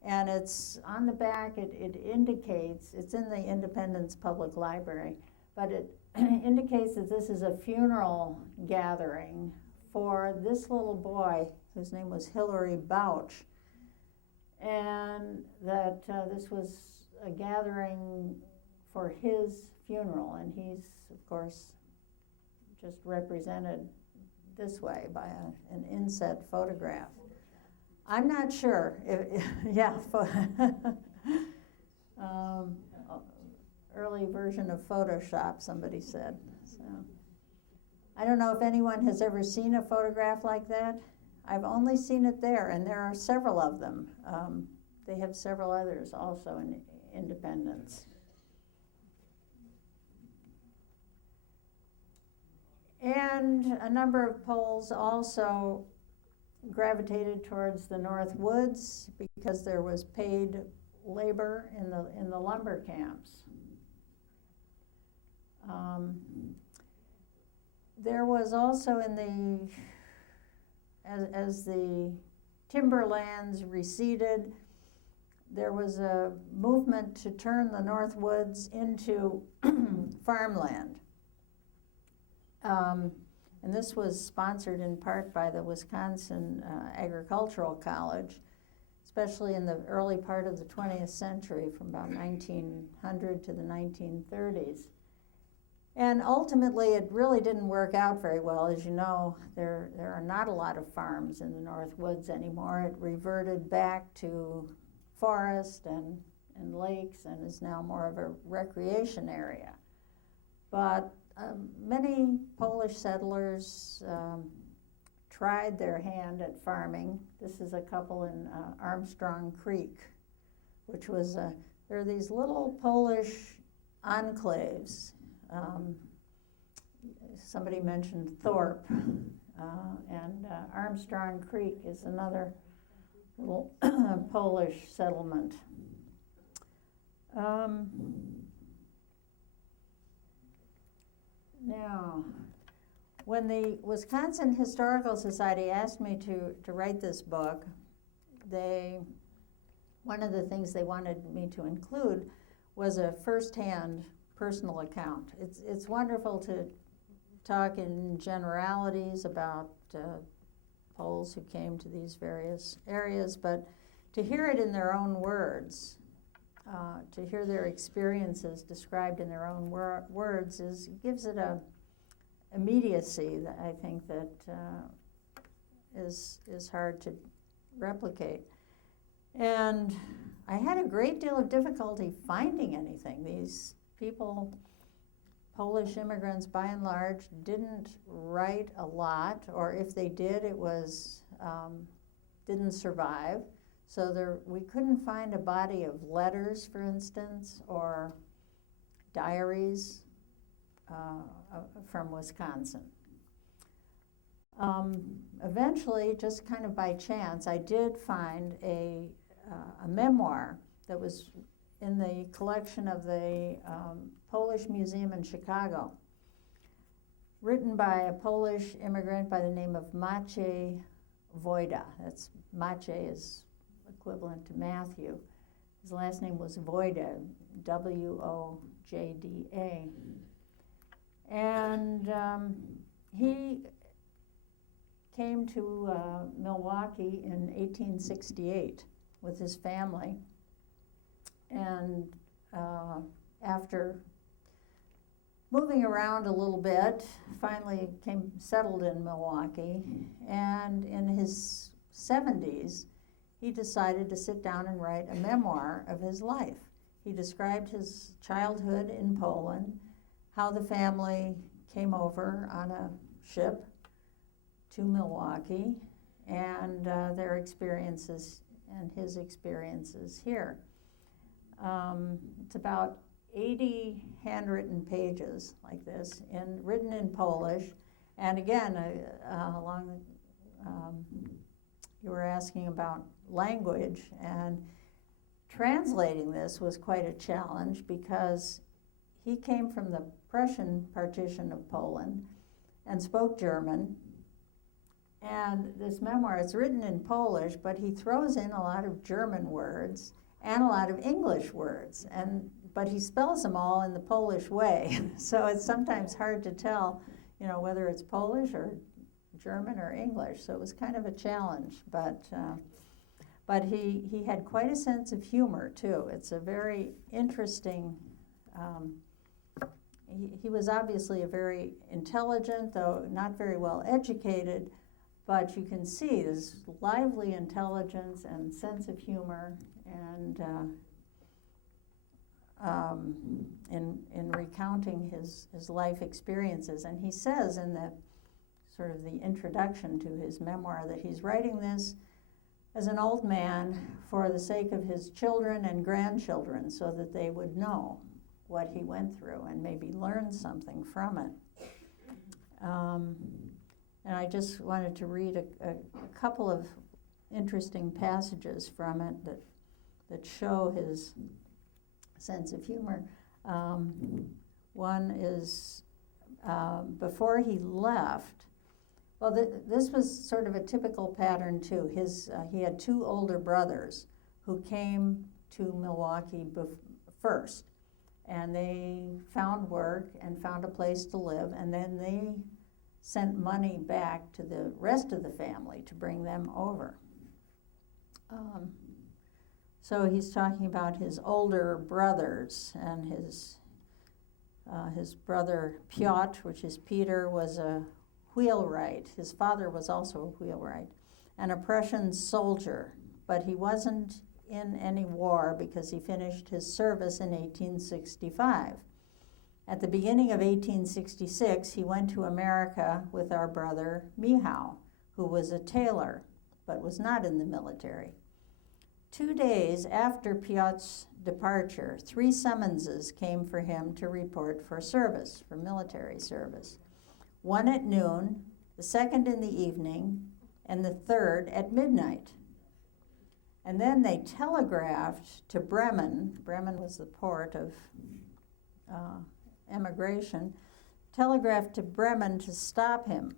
and it's on the back. It indicates, it's in the Independence Public Library, but it indicates that this is a funeral gathering for this little boy whose name was Hilary Bouch, and that this was a gathering for his funeral, and he's, of course, just represented this way by an inset photograph. I'm not sure. Early version of Photoshop, somebody said. So I don't know if anyone has ever seen a photograph like that. I've only seen it there, and there are several of them. They have several others also in Independence. And a number of Poles also gravitated towards the North Woods because there was paid labor in the lumber camps. There was also as the timberlands receded, there was a movement to turn the North Woods into farmland. And this was sponsored in part by the Wisconsin Agricultural College, especially in the early part of the 20th century, from about 1900 to the 1930s. And ultimately, it really didn't work out very well. As you know, there are not a lot of farms in the North Woods anymore. It reverted back to forest and lakes and is now more of a recreation area. But many Polish settlers tried their hand at farming. This is a couple in Armstrong Creek, which was there are these little Polish enclaves. Somebody mentioned Thorpe, and Armstrong Creek is another little Polish settlement. Now, when the Wisconsin Historical Society asked me to write this book, one of the things they wanted me to include was a first-hand personal account. It's wonderful to talk in generalities about Poles who came to these various areas, but to hear it in their own words, to hear their experiences described in their own words gives it a immediacy that I think that is hard to replicate. And I had a great deal of difficulty finding anything. These people, Polish immigrants by and large, didn't write a lot, or if they did, it was didn't survive. So we couldn't find a body of letters, for instance, or diaries from Wisconsin. Eventually, just kind of by chance, I did find a memoir that was in the collection of the Polish Museum in Chicago, written by a Polish immigrant by the name of Maciej Wojda. Maciej is equivalent to Matthew. His last name was Wojda, W-O-J-D-A. And he came to Milwaukee in 1868 with his family. And after moving around a little bit, finally settled in Milwaukee. And in his 70s, he decided to sit down and write a memoir of his life. He described his childhood in Poland, how the family came over on a ship to Milwaukee, and their experiences and his experiences here. It's about 80 handwritten pages like this, written in Polish. And again, you were asking about language, and translating this was quite a challenge because he came from the Prussian partition of Poland and spoke German. And this memoir is written in Polish, but he throws in a lot of German words and a lot of English words, but he spells them all in the Polish way. So it's sometimes hard to tell, whether it's Polish or German or English. So it was kind of a challenge, but he had quite a sense of humor too. It's a very interesting. He was obviously a very intelligent, though not very well educated, but you can see this lively intelligence and sense of humor, and in recounting his life experiences. And he says in the sort of the introduction to his memoir that he's writing this as an old man for the sake of his children and grandchildren, so that they would know what he went through and maybe learn something from it. And I just wanted to read a couple of interesting passages from it that show his sense of humor. One is before he left. Well, this was sort of a typical pattern too. He had two older brothers who came to Milwaukee first, and they found work and found a place to live, and then they sent money back to the rest of the family to bring them over. So he's talking about his older brothers, and his brother Piotr, which is Peter, was a wheelwright. His father was also a wheelwright, and a Prussian soldier, but he wasn't in any war because he finished his service in 1865. At the beginning of 1866, he went to America with our brother Mihao, who was a tailor, but was not in the military. 2 days after Piotr's departure, 3 summonses came for him to report for service, for military service. One at noon, the second in the evening, and the third at midnight. And then they telegraphed to Bremen. Bremen was the port of emigration. Telegraphed to Bremen to stop him.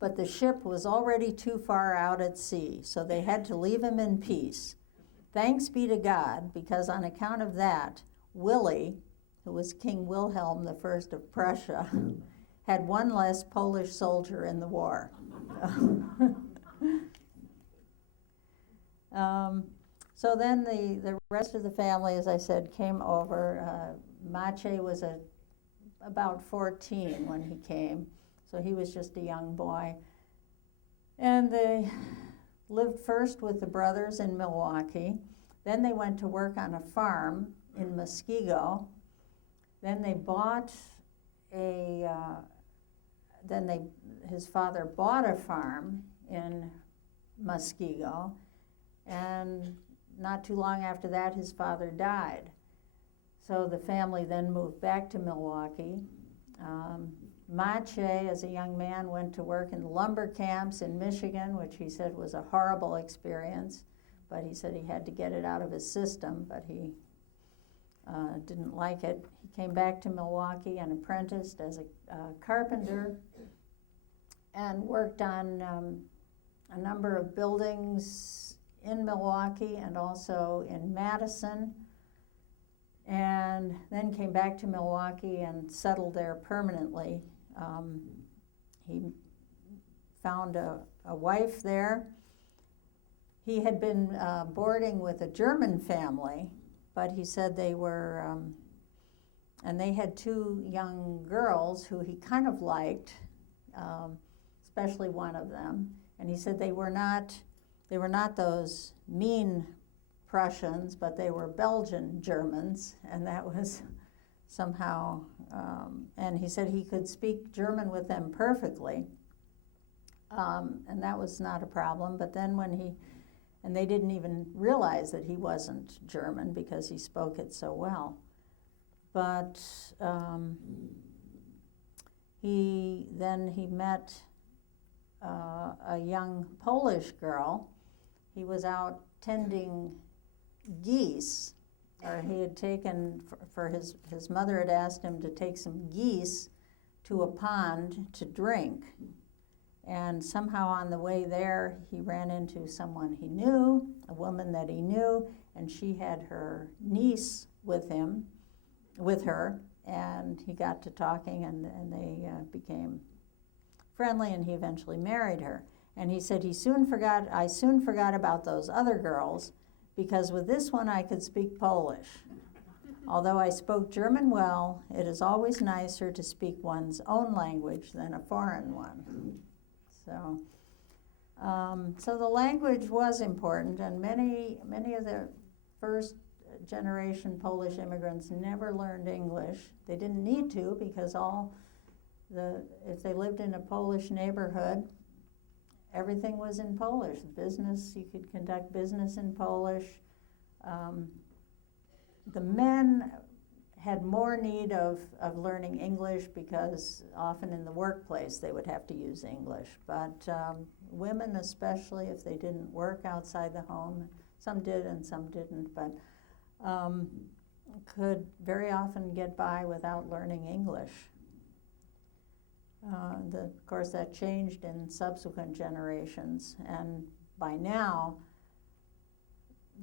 But the ship was already too far out at sea, so they had to leave him in peace. Thanks be to God, because on account of that, Willie, who was King Wilhelm I of Prussia, had one less Polish soldier in the war. So then the rest of the family, as I said, came over. Maciej was about 14 when he came, so he was just a young boy. And they lived first with the brothers in Milwaukee. Then they went to work on a farm in Muskego. Then they bought his father bought a farm in Muskego, and not too long after that, his father died. So the family then moved back to Milwaukee. Maciej, as a young man, went to work in lumber camps in Michigan, which he said was a horrible experience, but he said he had to get it out of his system, but he didn't like it. He came back to Milwaukee and apprenticed as a carpenter and worked on a number of buildings in Milwaukee and also in Madison, and then came back to Milwaukee and settled there permanently. He found a wife there. He had been boarding with a German family, but he said they were, and they had 2 young girls who he kind of liked, especially one of them. And he said they were not those mean Prussians, but they were Belgian Germans, and that was somehow, and he said he could speak German with them perfectly, and that was not a problem. But then and they didn't even realize that he wasn't German because he spoke it so well. But he met a young Polish girl. He was out tending geese, or he had taken, for his mother had asked him to take some geese to a pond to drink. And somehow on the way there, he ran into someone he knew, a woman that he knew, and she had her niece with her, and he got to talking, and they became friendly, and he eventually married her. And he said I soon forgot about those other girls, because with this one I could speak Polish. Although I spoke German well, it is always nicer to speak one's own language than a foreign one. So the language was important, and many of the first generation Polish immigrants never learned English. They didn't need to, because if they lived in a Polish neighborhood, everything was in Polish. Business, you could conduct business in Polish. The men had more need of learning English because often in the workplace they would have to use English. But women especially, if they didn't work outside the home, some did and some didn't, but could very often get by without learning English. Of course, that changed in subsequent generations, and by now,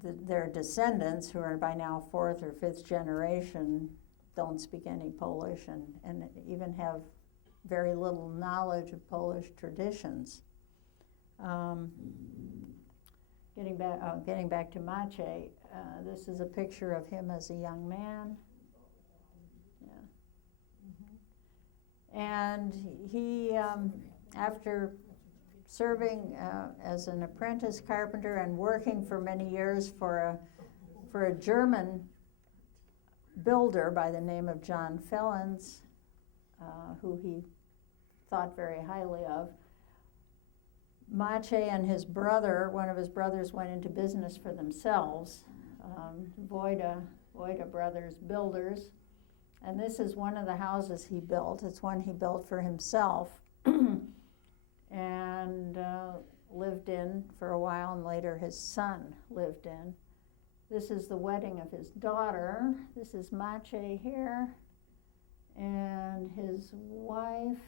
their descendants, who are by now 4th or 5th generation, don't speak any Polish and even have very little knowledge of Polish traditions. Getting back to Maciej, this is a picture of him as a young man. And he, after serving as an apprentice carpenter and working for many years for a German builder by the name of John Fellens, who he thought very highly of, Maciej and his brother, one of his brothers, went into business for themselves, Wojda Brothers Builders. And this is one of the houses he built. It's one he built for himself and lived in for a while, and later his son lived in. This is the wedding of his daughter. This is Maciej here, and his wife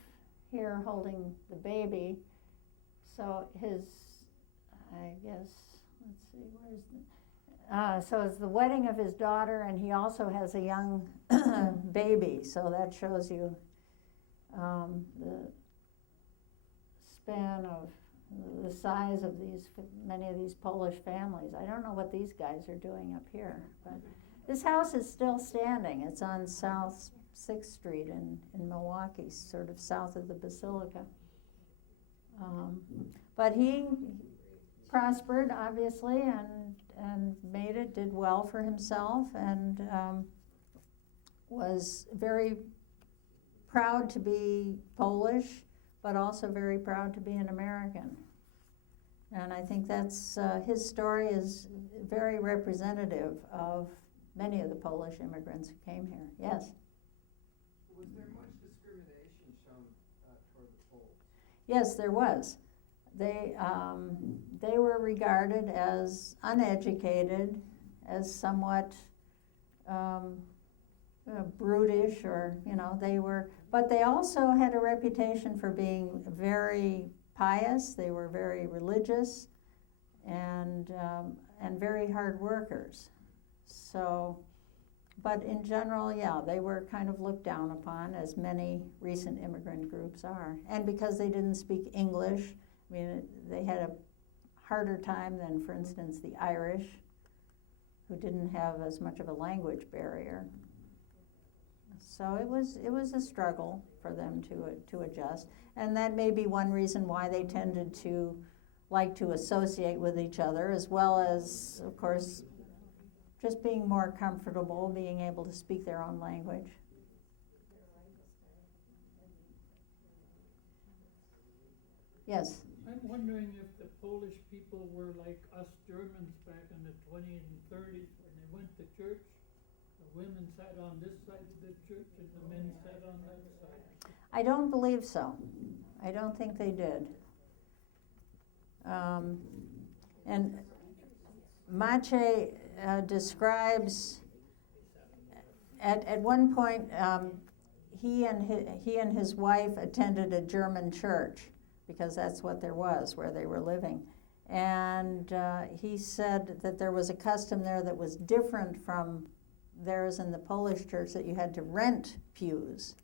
here holding the baby. So his, I guess, let's see, where's the... so it's the wedding of his daughter, and he also has a young baby. So that shows you the span of the size of many of these Polish families. I don't know what these guys are doing up here, but this house is still standing. It's on South 6th Street in Milwaukee, sort of south of the Basilica. But he prospered, obviously, and did well for himself, and was very proud to be Polish, but also very proud to be an American. And I think that's, his story is very representative of many of the Polish immigrants who came here. Yes? Was there much discrimination shown toward the Poles? Yes, there was. They were regarded as uneducated, as somewhat brutish, or but they also had a reputation for being very pious. They were very religious, and very hard workers. So, but in general, yeah, they were kind of looked down upon, as many recent immigrant groups are. And because they didn't speak English, I mean, they had a harder time than, for instance, the Irish, who didn't have as much of a language barrier. So it was a struggle for them to adjust. And that may be one reason why they tended to like to associate with each other, as well as, of course, just being more comfortable, being able to speak their own language. Yes? I'm wondering if the Polish people were like us Germans back in the 20s and 30s when they went to church. The women sat on this side of the church and the men sat on that side. I don't believe so. I don't think they did. And Maciej describes, at one point, he and his wife attended a German church, because that's what there was where they were living. And he said that there was a custom there that was different from theirs in the Polish church, that you had to rent pews.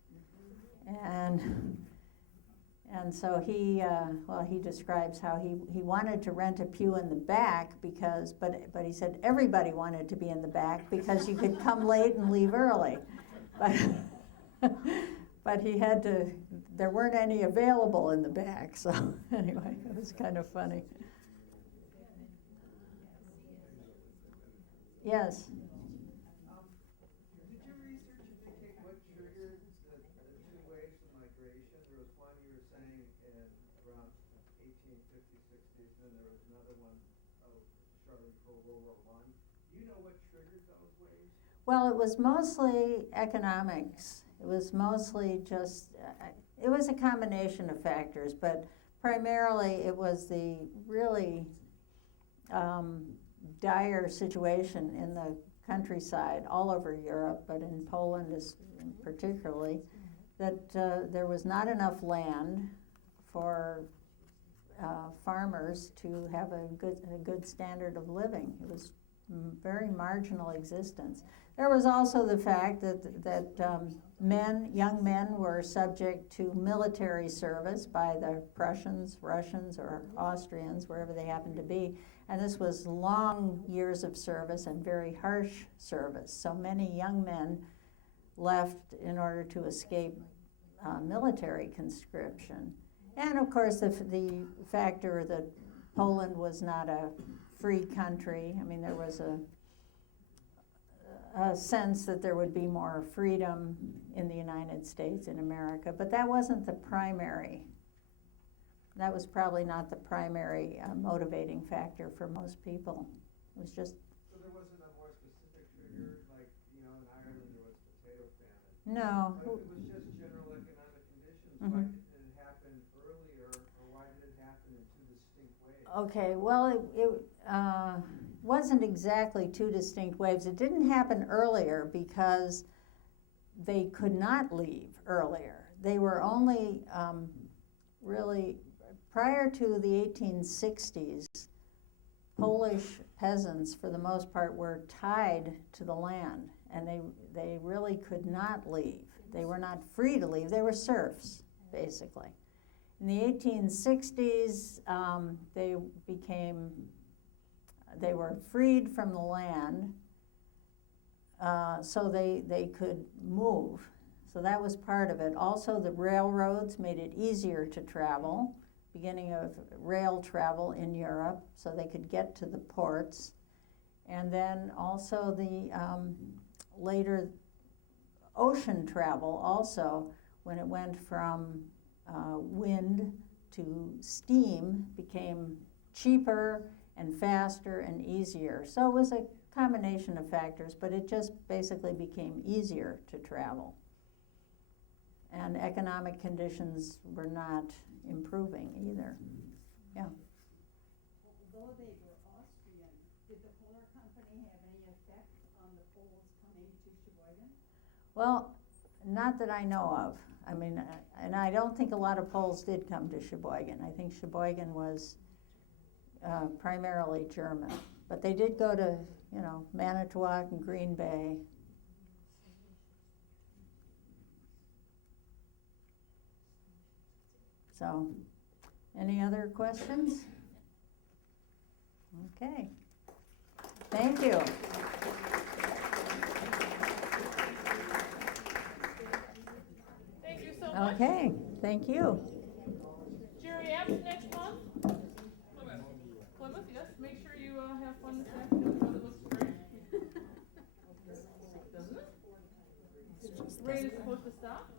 And so he describes how he wanted to rent a pew in the back but he said everybody wanted to be in the back because you could come late and leave early. But he had to, there weren't any available in the back, so anyway, it was kind of funny. Yes? Did you research indicate what triggered the two waves of migration? There was one you were saying in around 1850s, 60s, and then there was another one shortly before World War I. Do you know what triggered those waves? Well, it was mostly economics. It was mostly just, it was a combination of factors, but primarily it was the really dire situation in the countryside all over Europe, but in Poland particularly, that there was not enough land for farmers to have a good standard of living. It was very marginal existence. There was also the fact that young men were subject to military service by the Prussians, Russians, or Austrians, wherever they happened to be. And this was long years of service and very harsh service. So many young men left in order to escape military conscription. And of course, the factor that Poland was not a free country. I mean, there was a sense that there would be more freedom in the United States, in America, but that wasn't the primary. That was probably not the primary motivating factor for most people. It was just. So there wasn't a more specific trigger, like, in Ireland there was potato famine? No. But it was just general economic conditions. Mm-hmm. Why didn't it happen earlier, or why did it happen in two distinct ways? Okay, well, it wasn't exactly two distinct waves. It didn't happen earlier because they could not leave earlier. They were only really, prior to the 1860s, Polish peasants, for the most part, were tied to the land, and they really could not leave. They were not free to leave. They were serfs, basically. In the 1860s, they were freed from the land, so they could move. So that was part of it. Also, the railroads made it easier to travel, beginning of rail travel in Europe, so they could get to the ports. And then also the later ocean travel also, when it went from wind to steam, became cheaper and faster and easier. So it was a combination of factors, but it just basically became easier to travel. And economic conditions were not improving either. Yeah. Although they were Austrian, did the Polar Company have any effect on the Poles coming to Sheboygan? Well, not that I know of. I mean, and I don't think a lot of Poles did come to Sheboygan. I think Sheboygan was primarily German. But they did go to, Manitowoc and Green Bay. So, any other questions? Okay. Thank you. Thank you so much. Okay, thank you. Jerry Abs next month. Plymouth, yes. Make sure you have fun this afternoon. The weather looks great. Doesn't it? Rain is supposed to stop.